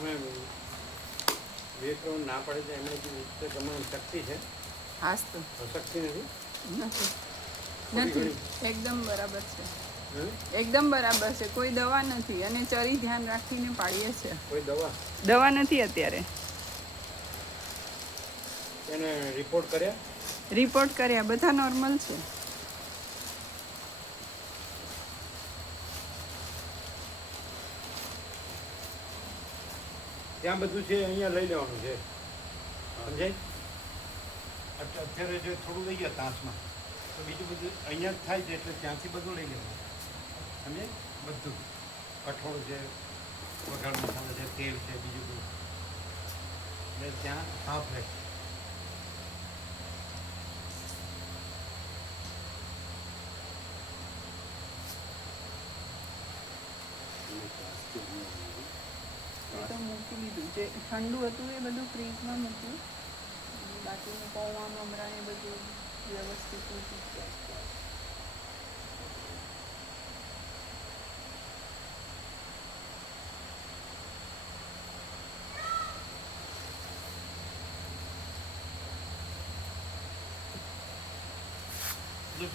અમે વિવેકરોડ ના પડે તો એમણે કીધું કે તમારી શક્તિ છે, હાસ તો અશક્તિ નથી. નથી નથી એકદમ બરાબર છે, એકદમ બરાબર છે. કોઈ દવા નથી અને ચરી ધ્યાન રાખીને પાડીએ છીએ. કોઈ દવા નથી અત્યારે. એને રિપોર્ટ કર્યા બધા નોર્મલ છે. ત્યાં બધું છે, અહીંયા લઈ લેવાનું છે, સમજાય? અત્યારે જે થોડું લઈ ગયા તાંસમાં તો બીજું બધું અહીંયા જ થાય છે, એટલે ત્યાંથી બધું લઈ લેવાનું, સમજાય? બધું કઠોળ છે, વઘાર મસાલા છે, તેલ છે, બીજું બધું એટલે ત્યાં સાફ રહેશે. તો મૂકી દીધું, જે ઠંડુ હતું એ બધું ફ્રીજમાં મૂક્યું, બાકીનું પૌવા મમરા એ બધું વ્યવસ્થિત મૂક્યું.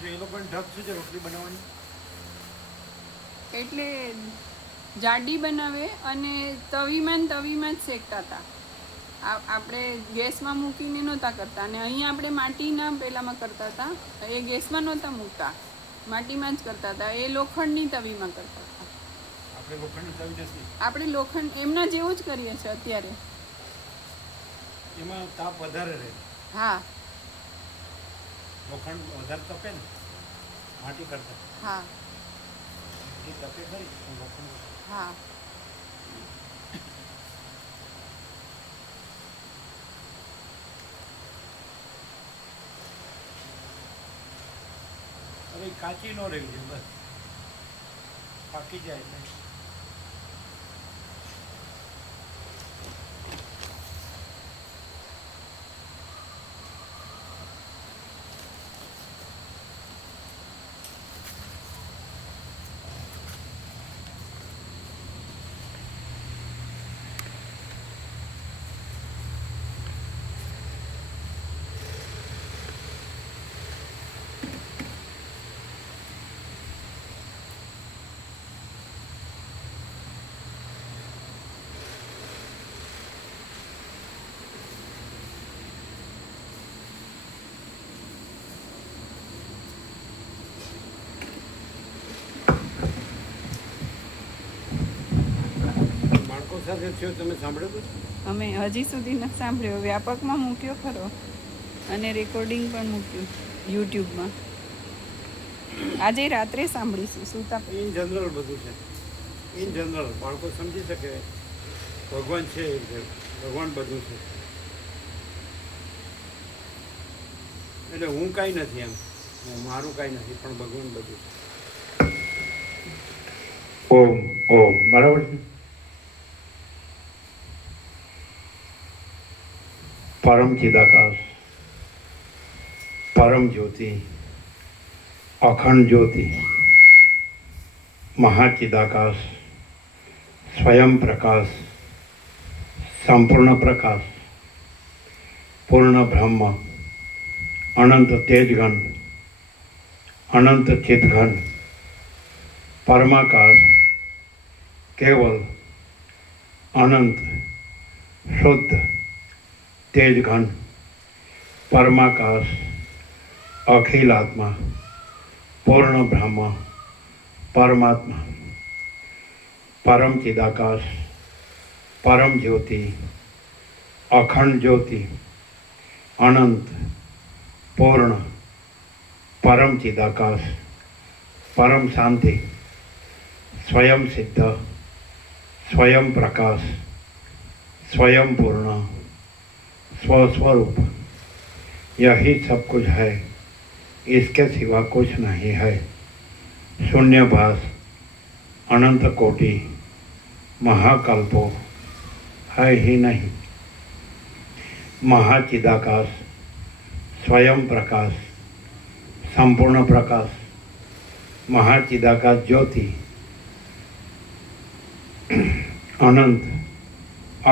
એ લોકોને ઢબ શું છે રોટલી બનાવવાની? એટલે જાડી બનાવે અને તવીમાં જ શેકતા હતા. આપણે ગેસમાં મૂકીને નહોતા કરતા, અને અહીંયા આપણે માટીના પેલામાં કરતા હતા. એ ગેસમાં નહોતા મૂકતા, માટીમાં જ કરતા હતા. એ લોખંડની તવીમાં કરતા હતા. આપણે લોખંડ એમના જેવું જ કરીએ છીએ અત્યારે. એમાં તાપ વધારે રહે. હા, લોખંડ વધારે તપે ને માટી કરતા. હા એ તપે ખરી લોખંડ. હા. હવે કાચી ન રહેવી જોઈએ, બસ પાકી જાય એટલે. સાથે થયો તમે સાંભળ્યું? અમે હજી સુધી નથી સાંભળ્યો. વ્યાપકમાં મૂક્યો ખરો અને રેકોર્ડિંગ પણ મૂક્યું યુટ્યુબમાં. આજે રાત્રે સાંભળીશું સુતા. ઇન જનરલ બધું છે, ઇન જનરલ બાળકો સમજી શકે ભગવાન છે, ભગવાન બધું છે. એટલે હું કાંઈ નથી, એમ મારું કાંઈ નથી, પણ ભગવાન બધું છે. ઓમ ઓમ બરાબર છે. परम चिदाकाश, परम ज्योति, अखंड ज्योति, महाचिदाकाश, स्वयं प्रकाश, संपूर्ण प्रकाश, पूर्ण ब्रह्म, अनंत तेजघन, अनंत चितघन, परमाकाश, केवल अनंत शुद्ध तेजघन, परमाकाश, अखिल आत्मा, पूर्ण ब्रह्म, परमात्मा, परम चिदाकाश, परम ज्योति, अखंड ज्योति, अनंत पूर्ण परम चिदाकाश, परम शांति, स्वयं सिद्ध, स्वयं प्रकाश, स्वयं पूर्ण, स्वस्वरूप, यही सब कुछ है, इसके सिवा कुछ नहीं है। शून्यभास, अनंत कोटि, महाकल्पो है ही नहीं। महाचिदाकाश, स्वयं प्रकाश, संपूर्ण प्रकाश, महाचिदाकाश ज्योति, अनंत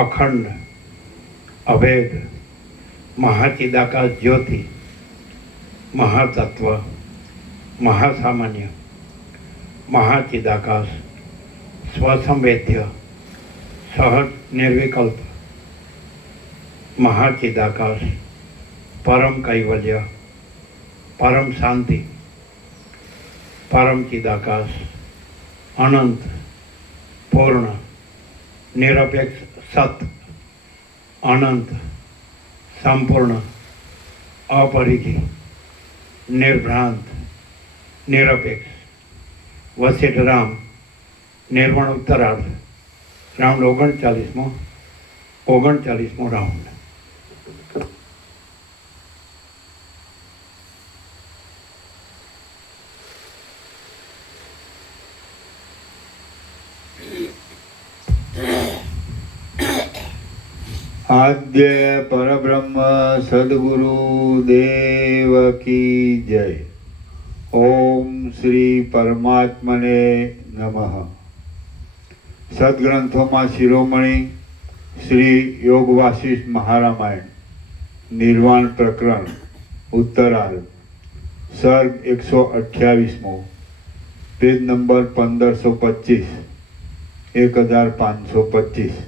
અખંડ અભેદ મહાચિદાકાશ જ્યોતિ મહાતત્વ મહાસામાન્ય મહાચિદાકાશ સ્વસંવેદ્ય સહજ નિર્વિકલ્પ મહાચિદાકાશ પરમ કૈવલ્ય પરમ શાંતિ પરમ ચિદાકાશ અનંત પૂર્ણ નિરપેક્ષ સત અનંત સંપૂર્ણ અપરિઘી નિર્ભ્રાંત નિરપેક્ષ વસિષ્ઠ રામ નિર્વાણ ઉત્તરાર્ધ રાઉન્ડ 39મો રાઉન્ડ. આદ્ય પરબ્રહ્મ સદગુરુ દેવ કી જય. ઓમ શ્રી પરમાત્મને નમઃ. સદગ્રંથોમાં શિરોમણી શ્રી યોગ વાસિષ્ઠ મહારામાયણ નિર્વાણ પ્રકરણ ઉત્તરાર્ધ સર્ગ 128મો પેજ નંબર 1525 1525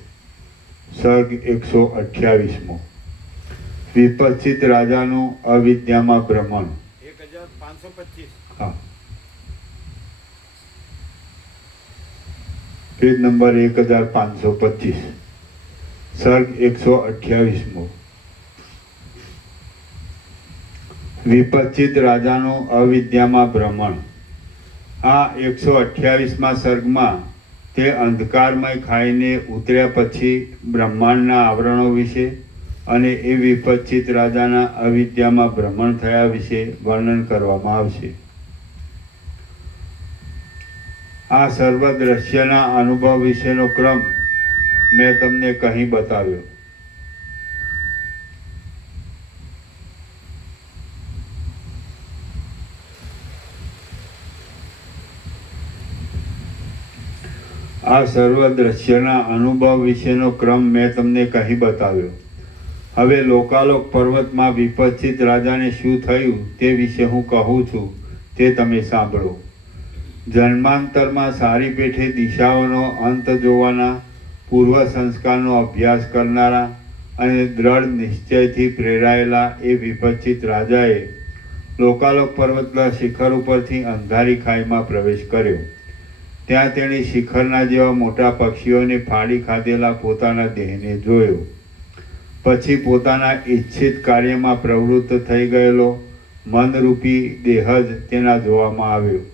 સર્ગ 128મો. વિપક્ષિત રાજાનું અવિદ્યામાં ભ્રમણ. 1525. હા, પેજ નંબર 1525 સર્ગ 128મો. વિપક્ષિત રાજાનું અવિદ્યામાં ભ્રમણ. આ 128મા સર્ગમાં તે અંધકારમય ખાઈને ઉતર્યા પછી બ્રહ્માંડના આવરણો વિશે અને એ વિપક્ષિત રાજાના અવિદ્યામાં ભ્રમણ થયા વિશે વર્ણન કરવામાં આવશે. આ સર્વ દ્રશ્યના અનુભવ વિશેનો ક્રમ મેં તમને કહી બતાવ્યો. આ સર્વ દ્રશ્યના અનુભવ વિશેનો ક્રમ મેં તમને કહી બતાવ્યો. હવે લોકાલોક પર્વતમાં વિપક્ષિત રાજાને શું થયું તે વિશે હું કહું છું, તે તમે સાંભળો. જન્માંતરમાં સારી પેઠે દિશાઓનો અંત જોવાના પૂર્વ સંસ્કારનો અભ્યાસ કરનારા અને દ્રઢ નિશ્ચયથી પ્રેરાયેલા એ વિપક્ષિત રાજાએ લોકાલોક પર્વતના શિખર ઉપરથી અંધારી ખાઈમાં પ્રવેશ કર્યો. ત્યાં તેણે શિખરના જેવા મોટા પક્ષીઓને ફાડી ખાધેલા પોતાના દેહને જોયો. પછી પોતાના ઈચ્છિત કાર્યમાં પ્રવૃત્ત થઈ ગયેલો મનરૂપી દેહ જ તેના જોવામાં આવ્યો.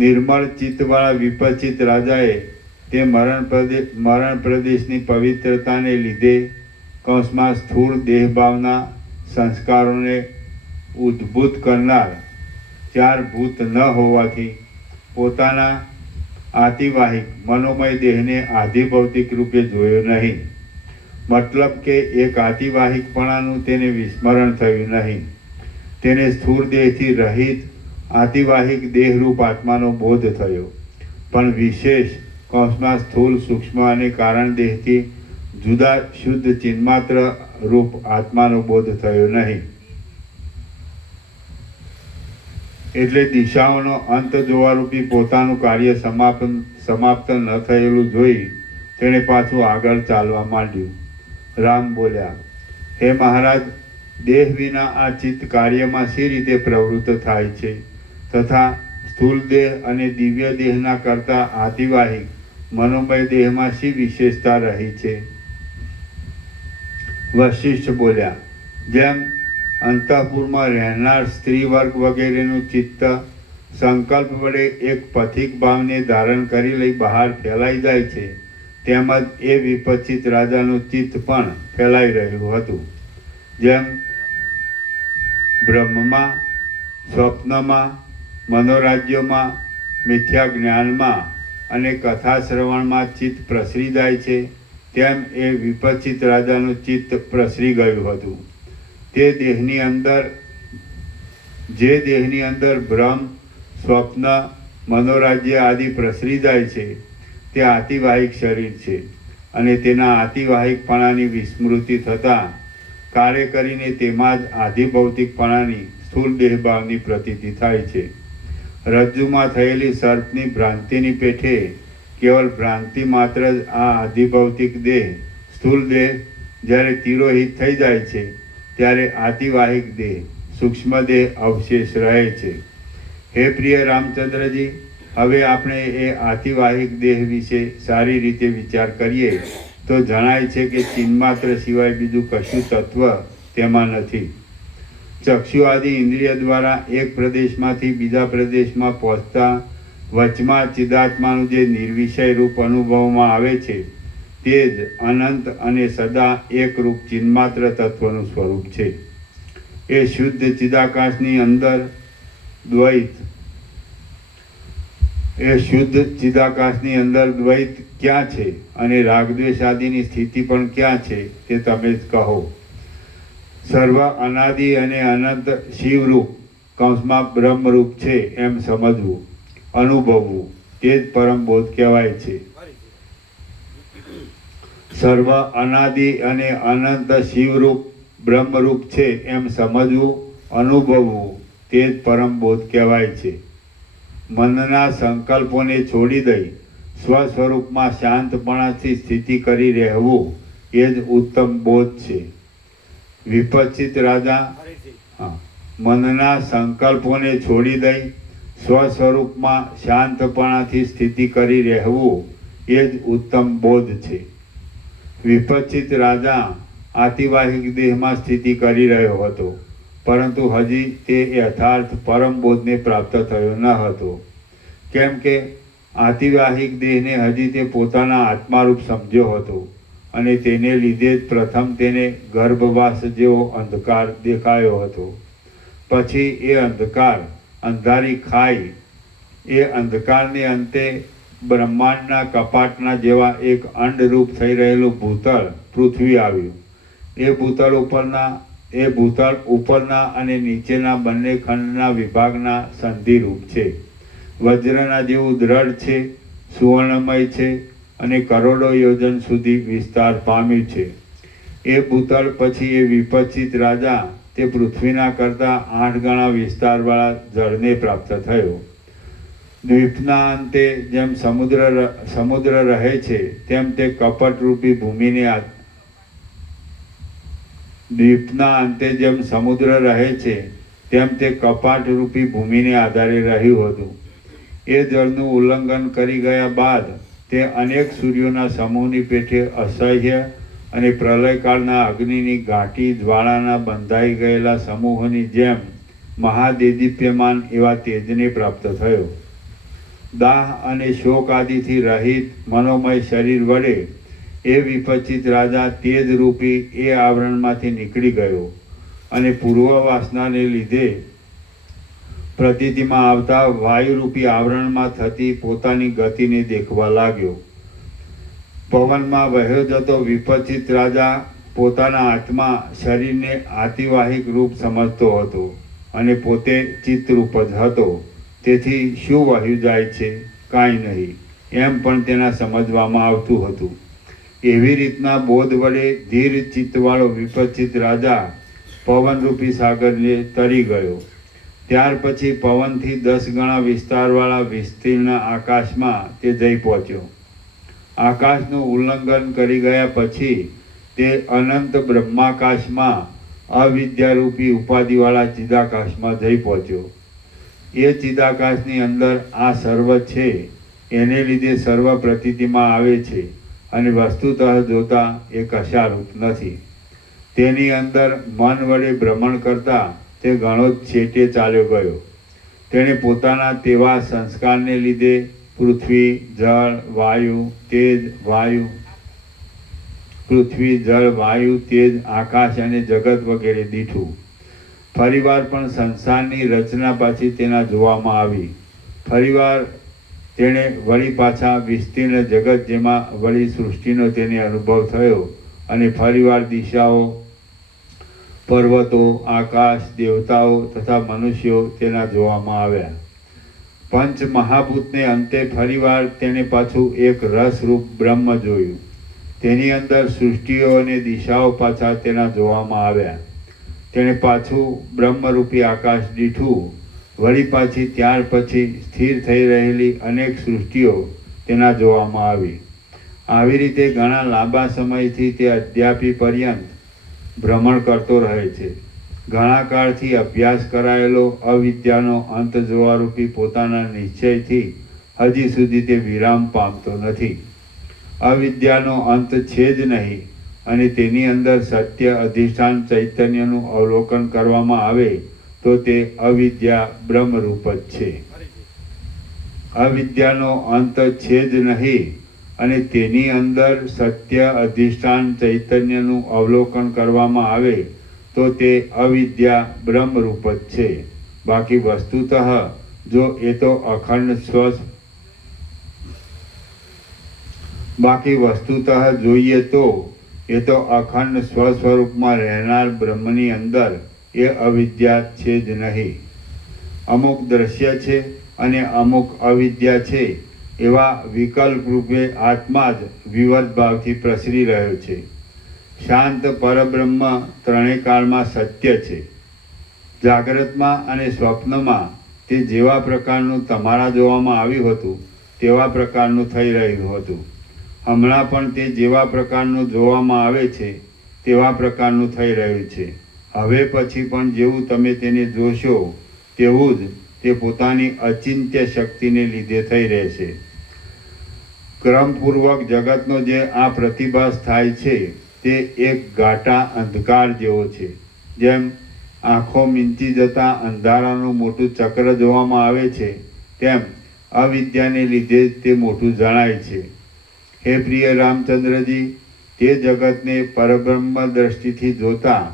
નિર્મળ ચિત્તવાળા વિપક્ષિત રાજાએ તે મરણ પ્રદેશની પવિત્રતાને લીધે કૌંસમાં સ્થૂળ દેહભાવના સંસ્કારોને ઉદ્ભૂત કરનાર 4 ભૂત ન હોવાથી પોતાના આતિવાહિક મનોમય દેહને આધિભૌતિક રૂપે જોયો નહીં. મતલબ કે એક આતિવાહિકપણાનું તેને વિસ્મરણ થયું નહીં. તેને સ્થૂળ દેહથી રહિત આતિવાહિક દેહરૂપ આત્માનો બોધ થયો, પણ વિશેષ કૌંસમાં સ્થૂળ સૂક્ષ્મ અને કારણ દેહથી જુદા શુદ્ધ ચિન્માત્ર રૂપ આત્માનો બોધ થયો નહીં. એટલે દિશાઓનો અંત જોવારૂપી પોતાનું કાર્ય સમાપ્ત ન થયેલું જોઈ તેણે પાછું આગળ ચાલવા માંડ્યું. રામ બોલ્યા, હે મહારાજ, દેહ વિના આ ચિત્ત કાર્યમાં શી રીતે પ્રવૃત્ત થાય છે, તથા સ્થૂળ દેહ અને દિવ્ય દેહના કરતા આતિવાહિક મનોમય દેહમાં શી વિશેષતા રહી છે? વશિષ્ઠ બોલ્યા, જેમ અંતઃપુરમાં રહેનાર સ્ત્રી વર્ગ વગેરેનું ચિત્ત સંકલ્પ વડે એક પથિક ભાવને ધારણ કરી લઈ બહાર ફેલાઈ જાય છે, તેમજ એ વિપક્ષિત રાજાનું ચિત્ત પણ ફેલાઈ રહ્યું હતું. જેમ બ્રહ્મમાં, સ્વપ્નમાં, મનોરાજ્યોમાં, મિથ્યા જ્ઞાનમાં અને કથા શ્રવણમાં ચિત્ત પ્રસરી જાય છે, તેમ એ વિપક્ષિત રાજાનું ચિત્ત પ્રસરી ગયું હતું. તે દેહની અંદર ભ્રમ, સ્વપ્ન, મનોરાજ્ય આદિ પ્રસરી જાય છે તે આતિવાહિક શરીર છે. અને તેના આતિવાહિકપણાની વિસ્મૃતિ થતાં કાર્ય કરીને તેમાં જ આધિભૌતિકપણાની સ્થૂળ દેહભાવની પ્રતીતિ થાય છે. રજ્જુમાં થયેલી સર્પની ભ્રાંતિની પેઠે કેવલ ભ્રાંતિ માત્ર જ આ આધિભૌતિક દેહ સ્થૂળ દેહ જ્યારે તિરોહિત થઈ જાય છે ત્યારે આતિવાહિક દેહ સૂક્ષ્મ દેહ અવશેષ રહે છે. હે પ્રિય રામચંદ્રજી, હવે આપણે એ આતિવાહિક દેહ વિશે સારી રીતે વિચાર કરીએ તો જણાય છે કે ચિન્માત્ર સિવાય બીજું કશું તત્વ તેમાં નથી. ચક્ષુ આદિ ઇન્દ્રિય દ્વારા એક પ્રદેશમાંથી બીજા પ્રદેશમાં પહોંચતા વચમાં ચિદાત્માનું જે નિર્વિષય રૂપ અનુભવમાં આવે છે તે જ અનંત અને સદા એકરૂપ ચિન્માત્ર તત્વનું સ્વરૂપ છે. એ શુદ્ધ ચિદાકાશની અંદર દ્વૈત ક્યાં છે અને રાગદ્વેષ આદિની સ્થિતિ પણ ક્યાં છે તે તમે જ કહો. સર્વ અનાદિ અને અનંત શિવરૂપ કૌંસમાં બ્રહ્મરૂપ છે એમ સમજવું, અનુભવવું તે જ પરમ બોધ કહેવાય છે. સર્વ અનાદિ અને અનંત શિવરૂપ બ્રહ્મરૂપ છે એમ સમજવું, અનુભવવું તે જ પરમ બોધ કહેવાય છે. મનના સંકલ્પોને છોડી દઈ સ્વસ્વરૂપમાં શાંતપણાથી સ્થિતિ કરી રહેવું એ જ ઉત્તમ બોધ છે. વિપચ્છિત રાજા મનના સંકલ્પોને છોડી દઈ સ્વસ્વરૂપમાં શાંતપણાથી સ્થિતિ કરી રહેવું એ જ ઉત્તમ બોધ છે. વિપચ્છિત રાજા આતિવાહિક દેહમાં સ્થિતિ કરી રહ્યો હતો, પરંતુ હજી તે યથાર્થ પરમ બોધને પ્રાપ્ત થયો ન હતો. કેમ કે આતિવાહિક દેહને હજી તે પોતાના આત્મારૂપ સમજ્યો હતો અને તેને લીધે જ પ્રથમ તેને ગર્ભવાસ જેવો અંધકાર દેખાયો હતો. પછી એ અંધકાર અંધારી ખાઈ એ અંધકારને અંતે બ્રહ્માંડના કપાટના જેવા એક અંડરૂપ થઈ રહેલું ભૂતળ પૃથ્વી આવ્યું. એ ભૂતળ ઉપરના અને નીચેના બંને ખંડના વિભાગના સંધિરૂપ છે. વજ્રના જેવું દ્રઢ છે, સુવર્ણમય છે અને કરોડો યોજન સુધી વિસ્તાર પામ્યું છે. એ ભૂતળ પછી એ વિપચ્છિત રાજા તે પૃથ્વીના કરતાં 8 ગણા વિસ્તારવાળા જળને પ્રાપ્ત થયો. દ્વીપના અંતે જેમ સમુદ્ર રહે છે તેમ તે કપટરૂપી ભૂમિને કપાટરૂપી ભૂમિને આધારે રહ્યું હતું. એ જળનું ઉલ્લંઘન કરી ગયા બાદ તે અનેક સૂર્યોના સમૂહની પેઠે અસહ્ય અને પ્રલયકાળના અગ્નિની ઘાટી જ્વાળાના બંધાઈ ગયેલા સમૂહોની જેમ મહાદેદીપ્યમાન એવા તેજને પ્રાપ્ત થયો. દાહ અને શોક આદિથી રહિત મનોમય શરીર વડે એ વિપચ્છિત રાજા તેજ રૂપી એ આવરણમાંથી નીકળી ગયો અને પૂર્વ વાસનાને લીધે પ્રતીતિમાં આવતા વાયુરૂપી આવરણમાં થતી પોતાની ગતિને દેખવા લાગ્યો. પવનમાં વહ્યો જતો વિપચ્છિત રાજા પોતાના આત્મા શરીરને આતિવાહિક રૂપ સમજતો હતો અને પોતે ચિત્તરૂપ જ હતો. તેથી શું વહ્યું જાય છે, કાંઈ નહીં એમ પણ તેના સમજવામાં આવતું હતું. એવી રીતના બોધ વડે ધીર ચિત્તવાળો વિપચ્છિત રાજા પવનરૂપી સાગરને તરી ગયો. ત્યાર પછી પવનથી 10 ગણા વિસ્તારવાળા વિસ્તીર્ણ આકાશમાં તે જઈ પહોંચ્યો. આકાશનું ઉલ્લંઘન કરી ગયા પછી તે અનંત બ્રહ્માકાશમાં અવિદ્યારૂપી ઉપાધિવાળા ચિદાકાશમાં જઈ પહોંચ્યો. એ ચિદાકાશની અંદર આ સર્વ છે એને લીધે સર્વ પ્રતીતિમાં આવે છે અને વસ્તુતઃ જોતા એ કશારૂપ નથી. તેની અંદર મન વડે ભ્રમણ કરતા તે ઘણો જ છેટે ચાલ્યો ગયો. તેણે પોતાના તેવા સંસ્કારને લીધે પૃથ્વી, જળ, વાયુ, તેજ, આકાશ અને જગત વગેરે દીઠું. ફરીવાર પણ સંસારની રચના પાછી તેના જોવામાં આવી. ફરીવાર તેણે વળી પાછા વિસ્તીર્ણ જગત જેમાં વળી સૃષ્ટિનો તેને અનુભવ થયો અને ફરીવાર દિશાઓ, પર્વતો, આકાશ, દેવતાઓ તથા મનુષ્યો તેના જોવામાં આવ્યા. પંચ મહાભૂતને અંતે ફરીવાર તેણે પાછું એક રસરૂપ બ્રહ્મ જોયું. તેની અંદર સૃષ્ટિઓ અને દિશાઓ પાછા તેના જોવામાં આવ્યા. તેણે પાછું બ્રહ્મરૂપી આકાશ દીઠું. વળી પાછી ત્યાર પછી સ્થિર થઈ રહેલી અનેક સૃષ્ટિઓ તેના જોવામાં આવી. આવી રીતે ઘણા લાંબા સમયથી તે અદ્યાપી પર્યંત ભ્રમણ કરતો રહે છે. ઘણા કાળથી અભ્યાસ કરાયેલો અવિદ્યાનો અંત જોવારૂપી પોતાના નિશ્ચયથી હજી સુધી તે વિરામ પામતો નથી. અવિદ્યાનો અંત છે જ નહીં, અને તેની અંદર સત્ય અધિષ્ઠાન ચૈતન્યનું અવલોકન કરવામાં આવે તો તે અવિદ્યા બ્રહ્મરૂપ જ છે. અવિદ્યાનો અંત છે જ નહીં, અને તેની અંદર સત્ય અધિષ્ઠાન ચૈતન્યનું અવલોકન કરવામાં આવે તો તે અવિદ્યા બ્રહ્મરૂપ જ છે. બાકી વસ્તુતઃ જો એ તો જોઈએ તો એ તો અખંડ સ્વસ્વરૂપમાં રહેનાર બ્રહ્મની અંદર એ અવિદ્યા છે જ નહીં. અમુક દ્રશ્ય છે અને અમુક અવિદ્યા છે એવા વિકલ્પ રૂપે આત્મા જ વિવર્ત ભાવથી પ્રસરી રહ્યો છે. શાંત પરબ્રહ્મ ત્રણેય કાળમાં સત્ય છે. જાગ્રતમાં અને સ્વપ્નમાં તે જેવા પ્રકારનું તમારા જોવામાં આવ્યું હતું તેવા પ્રકારનું થઈ રહ્યું હતું. હમણાં પણ તે જેવા પ્રકારનું જોવામાં આવે છે તેવા પ્રકારનું થઈ રહ્યું છે. હવે પછી પણ જેવું તમે તેને જોશો તેવું જ તે પોતાની અચિંત્ય શક્તિને લીધે થઈ રહેશે. ક્રમપૂર્વક જગતનો જે આ પ્રતિભાસ થાય છે તે એક ઘાટા અંધકાર જેવો છે. જેમ આંખો મીંચી જતા અંધારાનું મોટું ચક્ર જોવામાં આવે છે તેમ અવિદ્યાને લીધે તે મોટું જણાય છે. હે પ્રિય રામચંદ્રજી, તે જગતને પરબ્રહ્મ દ્રષ્ટિથી જોતા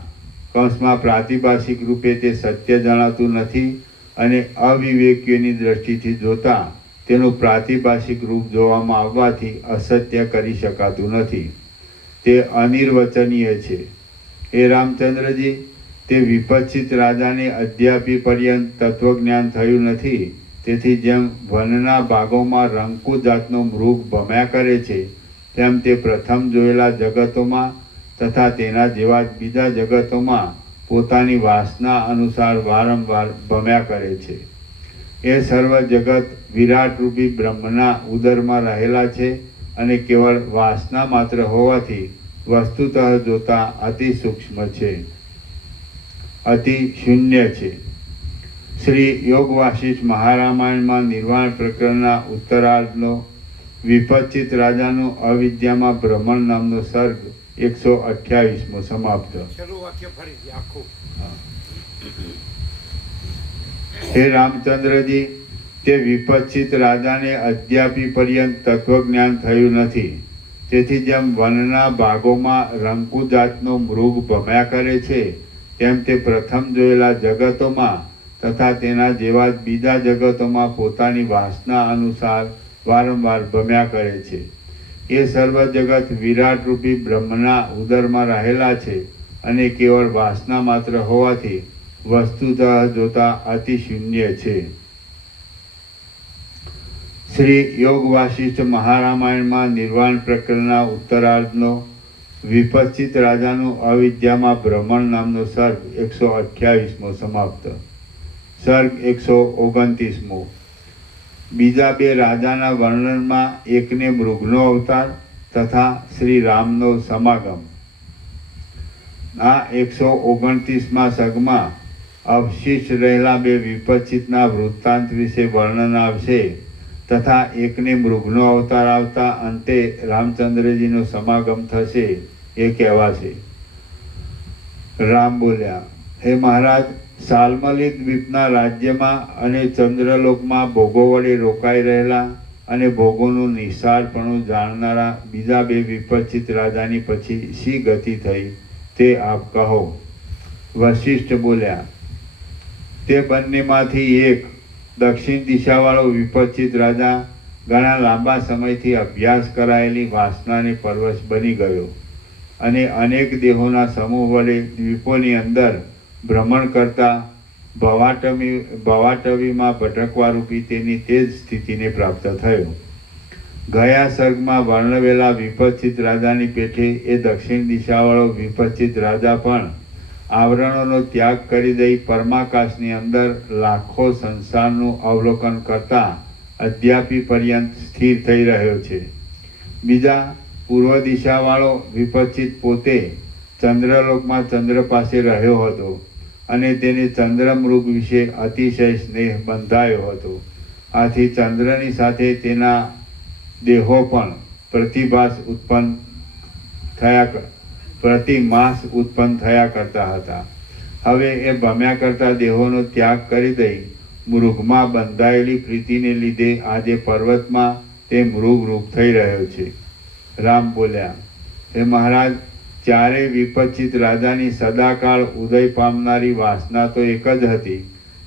કૌંસમાં પ્રાતિભાષિક રૂપે તે સત્ય જણાતું નથી, અને અવિવેકીઓની દ્રષ્ટિથી જોતા તેનું પ્રાતિભાષિક રૂપ જોવામાં આવવાથી અસત્ય કરી શકાતું નથી. તે અનિર્વચનીય છે. હે રામચંદ્રજી, તે વિપચ્છિત રાજાને અદ્યાપી પર્યંત તત્વજ્ઞાન થયું નથી. તેથી જેમ વનના ભાગોમાં રંકુ જાતનો મૃગ ભમ્યા કરે છે તેમ તે પ્રથમ જોયેલા જગતોમાં તથા તેના જેવા બીજા જગતોમાં પોતાની વાસના અનુસાર વારંવાર ભમ્યા કરે છે. એ સર્વ જગત વિરાટ રૂપી બ્રહ્મના ઉદરમાં રહેલા છે, અને કેવળ વાસના માત્ર હોવાથી વસ્તુતઃ જોતા અતિ સૂક્ષ્મ છે, અતિ શૂન્ય છે. શ્રી યોગ વાસિષ્ઠ મહારામાયણમાં નિર્વાણ પ્રકરણના ઉત્તરાર્ધનો વિપચ્છિત રાજાનું અવિદ્યામાં ભ્રમણ નામનો સર્ગ 128મો સમાપ્ત. હે રામચંદ્રજી, તે વિપચ્છિત રાજાને અદ્યાપી પર્યંત તત્વજ્ઞાન થયું નથી. તેથી જેમ વનના ભાગોમાં રંકુ જાતનો મૃગ ભમ્યા કરે છે તેમ તે પ્રથમ જોયેલા જગતોમાં તથા તેના જેવા બીજા જગતોમાં પોતાની વાસના અનુસાર વારંવાર ભમ્યા કરે છે. એ સર્વ જગત વિરાટ રૂપી બ્રહ્મના ઉદરમાં રહેલા છે, અને કેવળ વાસના માત્ર હોવાથી વસ્તુતઃ જોતા અતિ શૂન્ય છે. શ્રી યોગ વાસિષ્ઠ મહારામાયણમાં નિર્વાણ પ્રકરણના ઉત્તરાર્ધનો વિપચ્છિત રાજાનું અવિદ્યામાં ભ્રમણ નામનો સર્ગ 128મો સમાપ્ત. સર્ગ 129મો. બીજા બે રાજાના વર્ણનમાં એકને મૃગનો અવતાર તથા શ્રી રામનો સમાગમ. આ 129મા સર્ગમાં અવશિષ્ટ રહેલા બે વિપચ્છિતના વૃત્તાંત વિશે વર્ણન આવશે, તથા એકને મૃગનો અવતાર આવતા અંતે રામચંદ્રજીનો સમાગમ થશે એ કહેવાશે. રામ બોલ્યા, હે મહારાજ, સાલમલી દ્વીપના રાજ્યમાં અને ચંદ્રલોકમાં ભોગો વડે રોકાઈ રહેલા અને ભોગોનું નિસારપણું જાણનારા બીજા બે વિપચ્છિત રાજાની પછી શી ગતિ થઈ તે આપ કહો. વશિષ્ઠ બોલ્યા, તે બંનેમાંથી એક દક્ષિણ દિશાવાળો વિપચ્છિત રાજા ઘણા લાંબા સમયથી અભ્યાસ કરાયેલી વાસનાને પરવશ બની ગયો, અને અનેક દેહોના સમૂહ વડે દ્વીપોની અંદર ભ્રમણ કરતા ભવાટવીમાં ભટકવા રૂપી તેની તે જ સ્થિતિને પ્રાપ્ત થયો. ગયા સર્ગમાં વર્ણવેલા વિપશ્ચિત રાજાની પેઠે એ દક્ષિણ દિશાવાળો વિપશ્ચિત રાજા પણ આવરણોનો ત્યાગ કરી દઈ પરમાકાશની અંદર લાખો સંસારનું અવલોકન કરતા અદ્યાપી પર્યંત સ્થિર થઈ રહ્યો છે. બીજા પૂર્વ દિશાવાળો વિપશ્ચિત પોતે ચંદ્રલોકમાં ચંદ્ર પાસે રહ્યો હતો અને તેને ચંદ્રમૃગ વિશે અતિશય સ્નેહ બંધાયો હતો. આથી ચંદ્રની સાથે તેના દેહો પણ પ્રતિમાસ ઉત્પન્ન થયા કરતા હતા. હવે એ ભમ્યા કરતા દેહોનો ત્યાગ કરી દઈ મૃગમાં બંધાયેલી પ્રીતિને લીધે આજે પર્વતમાં તે મૃગ રૂપ થઈ રહ્યો છે. રામ બોલ્યા, હે મહારાજ, ચારેય વિપશ્ચિત રાજાની સદાકાળ ઉદય પામનારી વાસના તો એક જ હતી,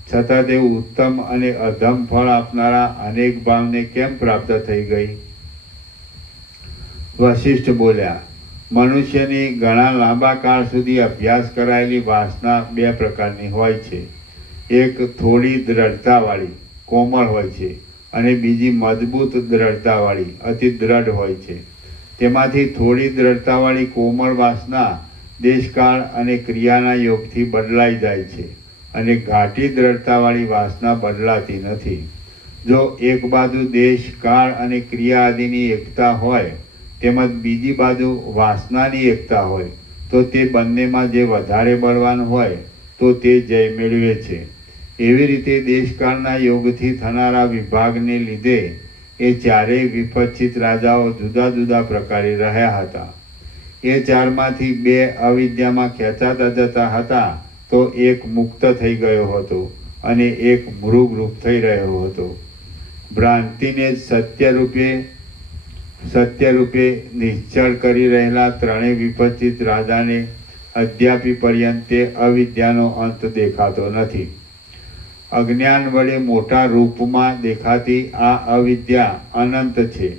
છતાં તે ઉત્તમ અને અધમ ફળ આપનારા અનેક ભાવને કેમ પ્રાપ્ત થઈ ગઈ? વશિષ્ઠ બોલ્યા, મનુષ્યની ઘણા લાંબા કાળ સુધી અભ્યાસ કરાયેલી વાસના બે પ્રકારની હોય છે. એક થોડી દ્રઢતાવાળી કોમળ હોય છે અને બીજી મજબૂત દ્રઢતાવાળી અતિ દ્રઢ હોય છે. તેમાંથી થોડી દ્રઢતાવાળી કોમળ વાસના દેશકાળ અને ક્રિયાના યોગથી બદલાઈ જાય છે અને ઘાટી દ્રઢતાવાળી વાસના બદલાતી નથી. જો એક બાજુ દેશ, કાળ અને ક્રિયા આદિની એકતા હોય તેમજ બીજી બાજુ વાસનાની એકતા હોય તો તે બંનેમાં જે વધારે બળવાન હોય તો તે જય મેળવે છે. એવી રીતે દેશકાળના યોગથી થનારા વિભાગને લીધે એ ચારેય વિપશ્ચિત રાજાઓ જુદા જુદા પ્રકારે રહ્યા હતા. એ ચારમાંથી બે અવિદ્યામાં ખેંચાતા જતા હતા તો એક મુક્ત થઈ ગયો હતો અને એક મૃગ રૂપ થઈ રહ્યો હતો. ભ્રાંતિને સત્ય રૂપે નિશ્ચળ કરી રહેલા ત્રણેય વિપશ્ચિત રાજાને અદ્યાપી પર્યંત તે અવિદ્યાનો અંત દેખાતો નથી. અજ્ઞાન વડે મોટા રૂપમાં દેખાતી આ અવિદ્યા અનંત છે,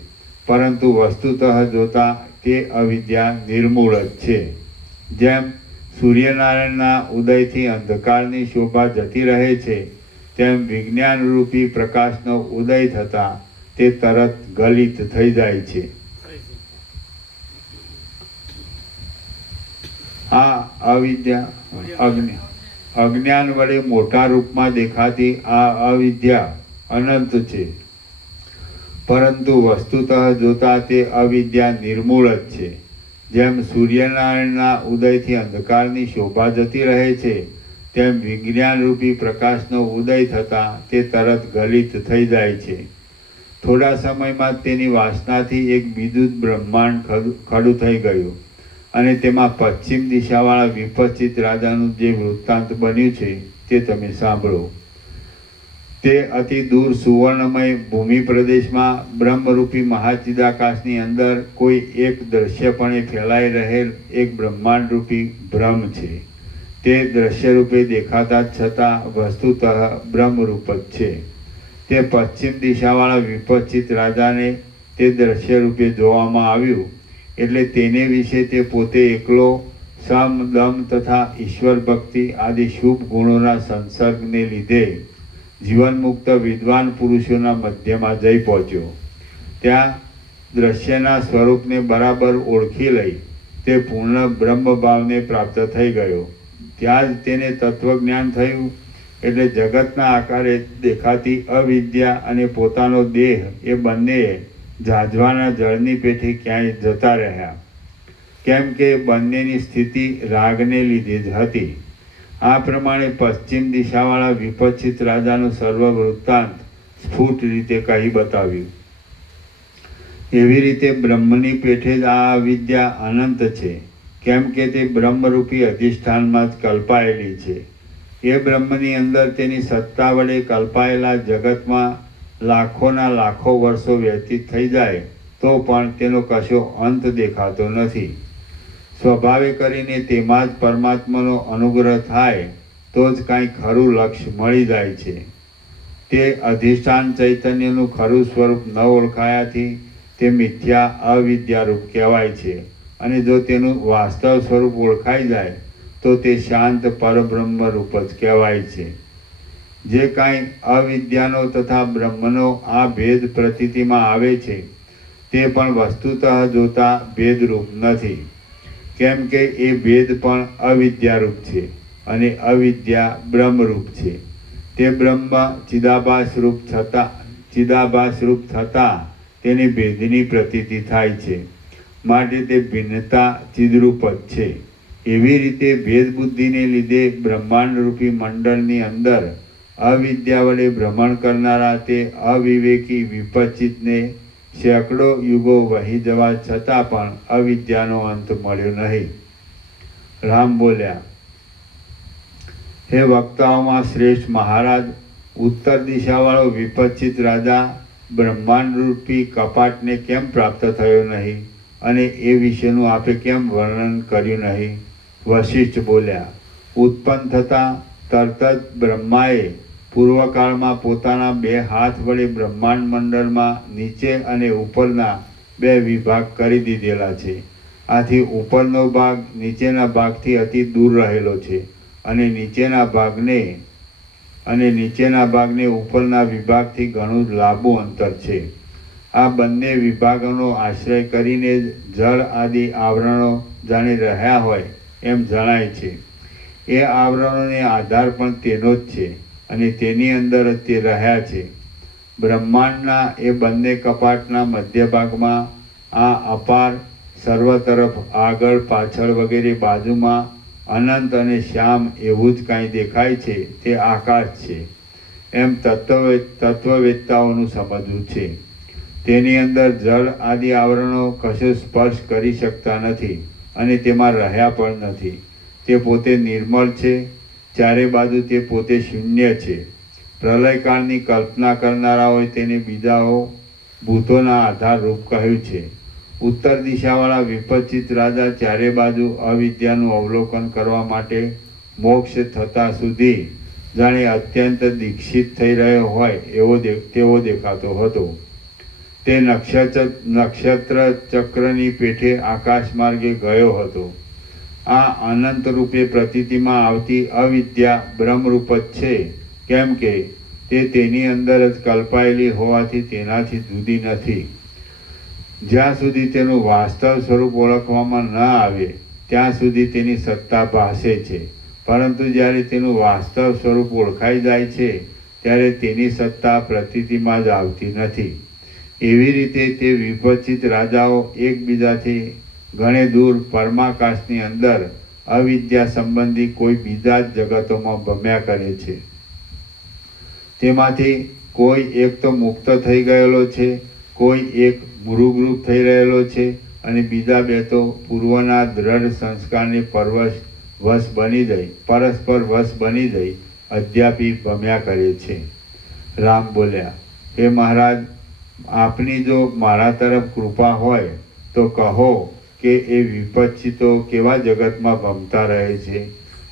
પરંતુ વસ્તુતઃ જોતા તે અવિદ્યા નિર્મૂળ જ છે. જેમ સૂર્યનારાયણના ઉદયથી અંધકારની શોભા જતી રહે છે, તેમ વિજ્ઞાન રૂપી પ્રકાશનો ઉદય થતાં તે તરત ગલિત થઈ જાય છે. આ અવિદ્યા અજ્ઞાન વડે મોટા રૂપમાં દેખાતી આ અવિદ્યા અનંત છે, પરંતુ વસ્તુતઃ જોતા તે અવિદ્યા નિર્મૂળ જ છે. જેમ સૂર્યનારાયણના ઉદયથી અંધકારની શોભા જતી રહે છે, તેમ વિજ્ઞાન રૂપી પ્રકાશનો ઉદય થતાં તે તરત ગલિત થઈ જાય છે. થોડા સમયમાં તેની વાસનાથી એક બીજું જ બ્રહ્માંડ ખડું થઈ ગયું અને તેમાં પશ્ચિમ દિશાવાળા વિપશ્ચિત રાજાનું જે વૃત્તાંત બન્યું છે તે તમે સાંભળો. તે અતિ દૂર સુવર્ણમય ભૂમિ પ્રદેશમાં બ્રહ્મરૂપી મહાચિદાકાશની અંદર કોઈ એક દ્રશ્યપણે ફેલાઈ રહેલ એક બ્રહ્માંડ રૂપી બ્રહ્મ છે. તે દ્રશ્ય રૂપે દેખાતા છતાં વસ્તુતઃ બ્રહ્મરૂપ જ છે. તે પશ્ચિમ દિશાવાળા વિપશ્ચિત રાજાને તે દ્રશ્ય રૂપે જોવામાં આવ્યું, એટલે તેને વિશે તે પોતે એકલો સમ, દમ તથા ઈશ્વર ભક્તિ આદિ શુભ ગુણોના સંસર્ગને લીધે જીવનમુક્ત વિદ્વાન પુરુષોના મધ્યમાં જઈ પહોંચ્યો. ત્યાં દ્રશ્યના સ્વરૂપને બરાબર ઓળખી લઈ તે પૂર્ણ બ્રહ્મભાવને પ્રાપ્ત થઈ ગયો. ત્યાં જ તેને તત્વજ્ઞાન થયું. એટલે જગતના આકારે દેખાતી અવિદ્યા અને પોતાનો દેહ એ બંને ઝાઝવાના જળની પેઠે ક્યાંય જતા રહ્યા, કેમ કે બંનેની સ્થિતિ રાગને લીધે જ હતી. આ પ્રમાણે પશ્ચિમ દિશાવાળા વિપશ્ચિત રાજાનું સર્વ વૃત્તાંત સ્ફુટ રીતે કહી બતાવ્યું. એવી રીતે બ્રહ્મની પેઠે જ આ અવિદ્યા અનંત છે, કેમ કે તે બ્રહ્મરૂપી અધિષ્ઠાનમાં જ કલ્પાયેલી છે. એ બ્રહ્મની અંદર તેની સત્તા વડે કલ્પાયેલા જગતમાં લાખોના લાખો વર્ષો વ્યતીત થઈ જાય તો પણ તેનો કશો અંત દેખાતો નથી. સ્વભાવે કરીને તેમાં જ પરમાત્માનો અનુગ્રહ થાય તો જ કાંઈ ખરું લક્ષ્ય મળી જાય છે. તે અધિષ્ઠાન ચૈતન્યનું ખરું સ્વરૂપ ન ઓળખાયાથી તે મિથ્યા અવિદ્યારૂપ કહેવાય છે, અને જો તેનું વાસ્તવ સ્વરૂપ ઓળખાઈ જાય તો તે શાંત પરબ્રહ્મ રૂપ જ કહેવાય છે. જે કાંઈ અવિદ્યાનો તથા બ્રહ્મનો આ ભેદ પ્રતીતિમાં આવે છે તે પણ વસ્તુતઃ જોતા ભેદરૂપ નથી, કેમ કે એ ભેદ પણ અવિદ્યારૂપ છે અને અવિદ્યા બ્રહ્મરૂપ છે. તે બ્રહ્મ ચિદાભાસરૂપ થતાં તેની ભેદની પ્રતીતિ થાય છે, માટે તે ભિન્નતા ચિદરૂપ જ છે. એવી રીતે ભેદ બુદ્ધિને લીધે બ્રહ્માંડરૂપી મંડળની અંદર અવિદ્યા વડે ભ્રમણ કરનારા તે અવિવેકી વિપચિતને સેંકડો યુગો વહી જવા છતાં પણ અવિદ્યાનો અંત મળ્યો નહીં. રામ બોલ્યા, હે વક્તાઓમાં શ્રેષ્ઠ મહારાજ, ઉત્તર દિશાવાળો વિપચિત રાજા બ્રહ્માંડરૂપી કપાટને કેમ પ્રાપ્ત થયો નહીં અને એ વિશેનું આપે કેમ વર્ણન કર્યું નહીં? વશિષ્ઠ બોલ્યા, ઉત્પન્ન થતાં તરત જ બ્રહ્માએ પૂર્વકાળમાં પોતાના 2 હાથ વડે બ્રહ્માંડ મંડળમાં નીચે અને ઉપરના 2 વિભાગ કરી દીધેલા છે. આથી ઉપરનો ભાગ નીચેના ભાગથી અતિ દૂર રહેલો છે અને નીચેના ભાગને ઉપરના વિભાગથી ઘણું જ લાંબુ અંતર છે. આ બંને વિભાગોનો આશ્રય કરીને જ જળ આદિ આવરણો જાણે રહ્યા હોય એમ જણાય છે. એ આવરણોને આધાર પણ તેનો જ છે અને તેની અંદર જ તે રહ્યા છે. બ્રહ્માંડના એ બંને કપાટના મધ્ય ભાગમાં આ અપાર સર્વ તરફ આગળ પાછળ વગેરે બાજુમાં અનંત અને શ્યામ એવું જ કાંઈ દેખાય છે તે આકાશ છે એમ તત્વવેત્તાઓનું સમજવું છે. તેની અંદર જળ આદિ આવરણો કશું સ્પર્શ કરી શકતા નથી અને તેમાં રહ્યા પણ નથી. તે પોતે નિર્મળ છે, ચારે બાજુ તે પોતે શૂન્ય છે. પ્રલયકાળની કલ્પના કરનારાઓએ તેને બીજાઓ ભૂતોના આધાર રૂપ કહ્યું છે. ઉત્તર દિશાવાળા વિપચિત રાજા ચારે બાજુ અવિદ્યાનું અવલોકન કરવા માટે મોક્ષ થતાં સુધી જાણે અત્યંત દીક્ષિત થઈ રહ્યો હોય તેવો દેખાતો હતો. તે નક્ષત્ર ચક્રની પેઠે આકાશ માર્ગે ગયો હતો. આ અનંત રૂપે પ્રતીતિમાં આવતી અવિદ્યા બ્રહ્મરૂપ જ છે, કેમ કે તે તેની અંદર જ કલ્પાયેલી હોવાથી તેનાથી જુદી નથી. જ્યાં સુધી તેનું વાસ્તવ સ્વરૂપ ઓળખવામાં ન આવે ત્યાં સુધી તેની સત્તા ભાસે છે, પરંતુ જ્યારે તેનું વાસ્તવ સ્વરૂપ ઓળખાઈ જાય છે ત્યારે તેની સત્તા પ્રતીતિમાં જ આવતી નથી. એવી રીતે તે વિપચિત રાજાઓ એકબીજાથી ઘણે દૂર પરમાકાશની અંદર અવિદ્યા સંબંધી કોઈ બીજા જ જગતોમાં ભમ્યા કરે છે. તેમાંથી કોઈ એક તો મુક્ત થઈ ગયેલો છે, કોઈ એક મૃગરૂપ થઈ રહેલો છે અને બીજા 2 તો પૂર્વના દ્રઢ સંસ્કારની પરસ્પર વશ બની જઈ અધ્યાપી ભમ્યા કરે છે. રામ બોલ્યા, હે મહારાજ, આપની જો મારા તરફ કૃપા હોય તો કહો કે એ વિપચિતો કેવા જગતમાં ભમતા રહે છે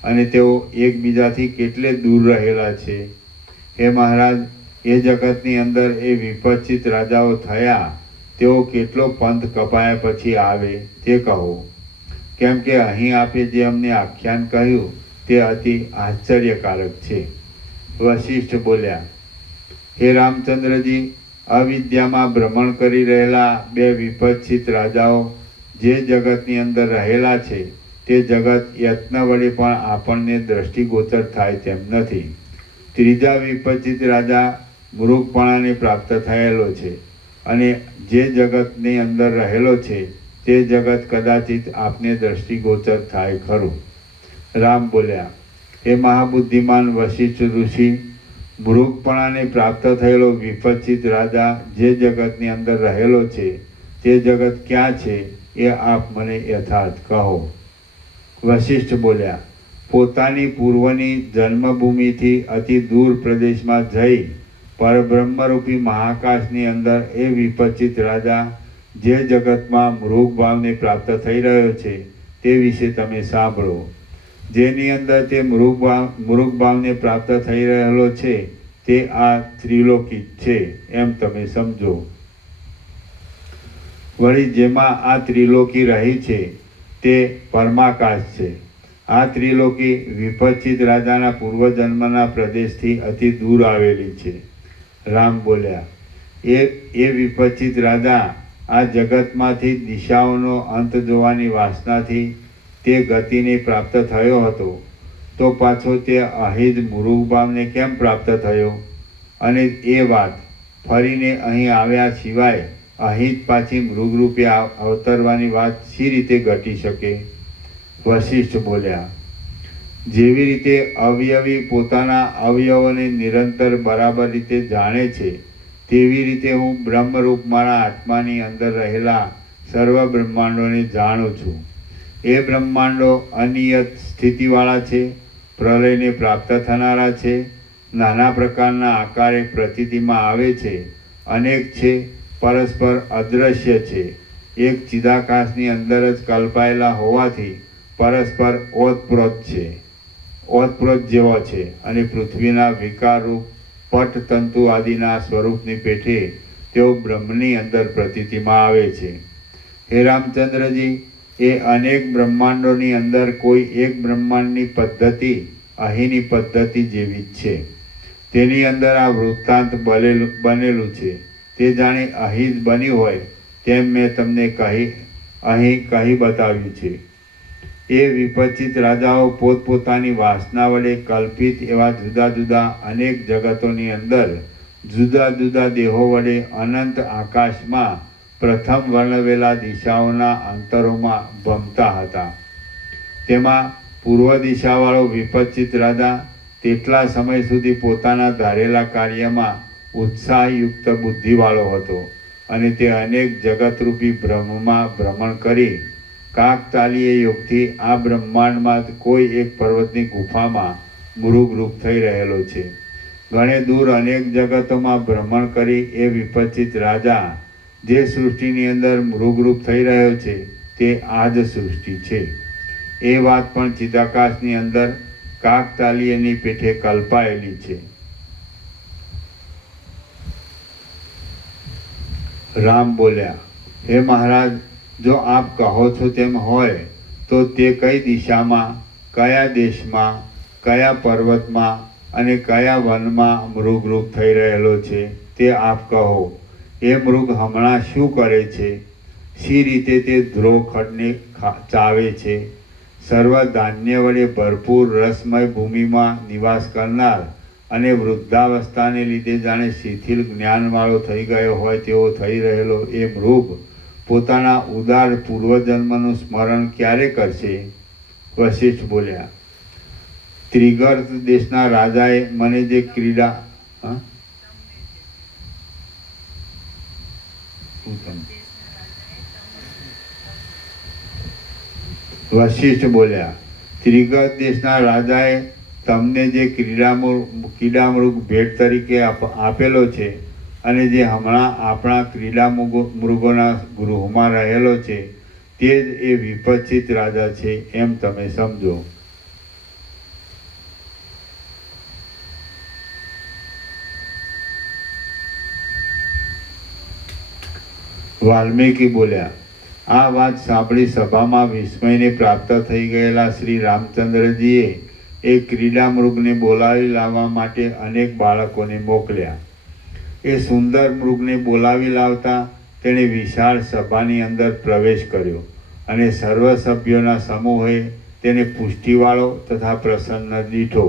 અને તેઓ એકબીજાથી કેટલે દૂર રહેલા છે? હે મહારાજ, એ જગતની અંદર એ વિપચિત રાજાઓ થયા તેઓ કેટલો પંથ કપાયા પછી આવે તે કહો, કેમ કે અહીં આપે જે અમને આખ્યાન કહ્યું તે અતિ આશ્ચર્યકારક છે. વશિષ્ઠ બોલ્યા, હે રામચંદ્રજી, અવિદ્યામાં ભ્રમણ કરી રહેલા 2 વિપચિત રાજાઓ જે જગતની અંદર રહેલા છે તે જગત યત્ન વડે પણ આપણને દ્રષ્ટિગોચર થાય તેમ નથી. ત્રીજા વિપચિત રાજા મૃગપણાને પ્રાપ્ત થયેલો છે અને જે જગતની અંદર રહેલો છે તે જગત કદાચિત આપને દ્રષ્ટિગોચર થાય ખરું. રામ બોલ્યા, હે મહાબુદ્ધિમાન વશિષ્ઠ ઋષિ, મૃગપણાને પ્રાપ્ત થયેલો વિપચિત રાજા જે જગતની અંદર રહેલો છે તે જગત ક્યાં છે એ આપ મને યથાર્થ કહો. વશિષ્ઠ બોલ્યા, પોતાની પૂર્વની જન્મભૂમિથી અતિ દૂર પ્રદેશમાં જઈ પરબ્રહ્મરૂપી મહાકાશની અંદર એ વિપચિત રાજા જે જગતમાં મૃગભાવને પ્રાપ્ત થઈ રહ્યો છે તે વિશે તમે સાંભળો. જેની અંદર તે મૃગભાવને પ્રાપ્ત થઈ રહેલો છે તે આ ત્રિલોકી છે એમ તમે સમજો. વળી જેમાં આ ત્રિલોકી રહી છે તે પરમાકાશ છે. આ ત્રિલોકી વિપચિત રાજાના પૂર્વજન્મના પ્રદેશથી અતિ દૂર આવેલી છે. રામ બોલ્યા, એ વિપચિત રાજા આ જગતમાંથી દિશાઓનો અંત જોવાની વાસનાથી તે ગતિને પ્રાપ્ત થયો હતો, તો પાછો તે અહિદ મૃગભાવને કેમ પ્રાપ્ત થયો? અને એ વાત ફરીને અહીં આવ્યા સિવાય અહિદ પાછી મૃગરૂપે અવતરવાની વાત શી રીતે ઘટી શકે? વશિષ્ઠ બોલ્યા, જેવી રીતે અવયવી પોતાના અવયવોને નિરંતર બરાબર રીતે જાણે છે, તેવી રીતે હું બ્રહ્મરૂપ મારા આત્માની અંદર રહેલા સર્વ બ્રહ્માંડોને જાણું છું. એ બ્રહ્માંડો અનિયત સ્થિતિવાળા છે, પ્રલયને પ્રાપ્ત થનારા છે, નાના પ્રકારના આકારે પ્રતીતિમાં આવે છે, અનેક છે, પરસ્પર અદૃશ્ય છે, એક ચિદાકાશની અંદર જ કલ્પાયેલા હોવાથી પરસ્પર ઓતપ્રોત છે, ઓતપ્રોત જેવો છે, અને પૃથ્વીના વિકારરૂપ પટતંતુ આદિના સ્વરૂપની પેઠે તેઓ બ્રહ્મની અંદર પ્રતીતિમાં આવે છે. હે રામચંદ્રજી, એ અનેક બ્રહ્માંડોની અંદર કોઈ એક બ્રહ્માંડની પદ્ધતિ અહીંની પદ્ધતિ જેવી જ છે. તેની અંદર આ વૃત્તાંત બનેલું છે. તે જાણે અહીં જ બન્યું હોય તેમ મેં તમને અહીં કહી બતાવ્યું છે. એ વિપચિત રાજાઓ પોતપોતાની વાસના વડે કલ્પિત એવા જુદા જુદા અનેક જગતોની અંદર જુદા જુદા દેહો વડે અનંત આકાશમાં પ્રથમ વર્ણવેલા દિશાઓના અંતરોમાં ભમતા હતા. તેમાં પૂર્વ દિશાવાળો વિપચિત રાજા તેટલા સમય સુધી પોતાના ધારેલા કાર્યમાં ઉત્સાહયુક્ત બુદ્ધિવાળો હતો, અને તે અનેક જગતરૂપી બ્રહ્મમાં ભ્રમણ કરી કાકતાલીય યોગથી આ બ્રહ્માંડમાં કોઈ એક પર્વતની ગુફામાં મૃગરૂપ થઈ રહેલો છે. ઘણે દૂર અનેક જગતોમાં ભ્રમણ કરી એ વિપચિત રાજા જે સૃષ્ટિની અંદર મૃગરૂપ થઈ રહ્યો છે તે આ જ સૃષ્ટિ છે. એ વાત પણ ચિદાકાશની અંદર કાકતાલીયની પેઠે કલ્પાયેલી છે. રામ બોલ્યા, હે મહારાજ, જો આપ કહો છો તેમ હોય તો તે કઈ દિશામાં, કયા દેશમાં, કયા પર્વતમાં અને કયા વનમાં મૃગરૂપ થઈ રહેલો છે તે આપ કહો. એ મૃગ હમણાં શું કરે છે? શી રીતે તે ધ્રુવ ખડને ચાવે છે? સર્વ ધાન્ય વડે ભરપૂર રસમય ભૂમિમાં નિવાસ કરનાર અને વૃદ્ધાવસ્થાને લીધે જાણે શિથિલ જ્ઞાનવાળો થઈ ગયો હોય તેવો થઈ રહેલો એ મૃગ પોતાના ઉદાર પૂર્વજન્મનું સ્મરણ ક્યારે કરશે? વશિષ્ઠ બોલ્યા, ત્રિગર્ત દેશના રાજાએ મને જે ક્રીડા વશિષ્ઠ બોલ્યા, ત્રિગર્ત દેશના રાજાએ તમને જે કીડામૃગ ભેટ તરીકે આપેલો છે, અને જે હમણાં આપણા ક્રીડા મૃગોના ગૃહમાં રહેલો છે, તે જ એ વિપચિત રાજા છે એમ તમે સમજો. વાલ્મીકી બોલ્યા, આ વાત સાંભળી સભામાં વિસ્મયને પ્રાપ્ત થઈ ગયેલા શ્રી રામચંદ્રજીએ એ ક્રીડા મૃગને બોલાવી લાવવા માટે અનેક બાળકોને મોકલ્યા. એ સુંદર મૃગને બોલાવી લાવતા તેણે વિશાળ સભાની અંદર પ્રવેશ કર્યો, અને સર્વ સભ્યોના સમૂહે તેને પુષ્ટિવાળો તથા પ્રસન્ન દીઠો.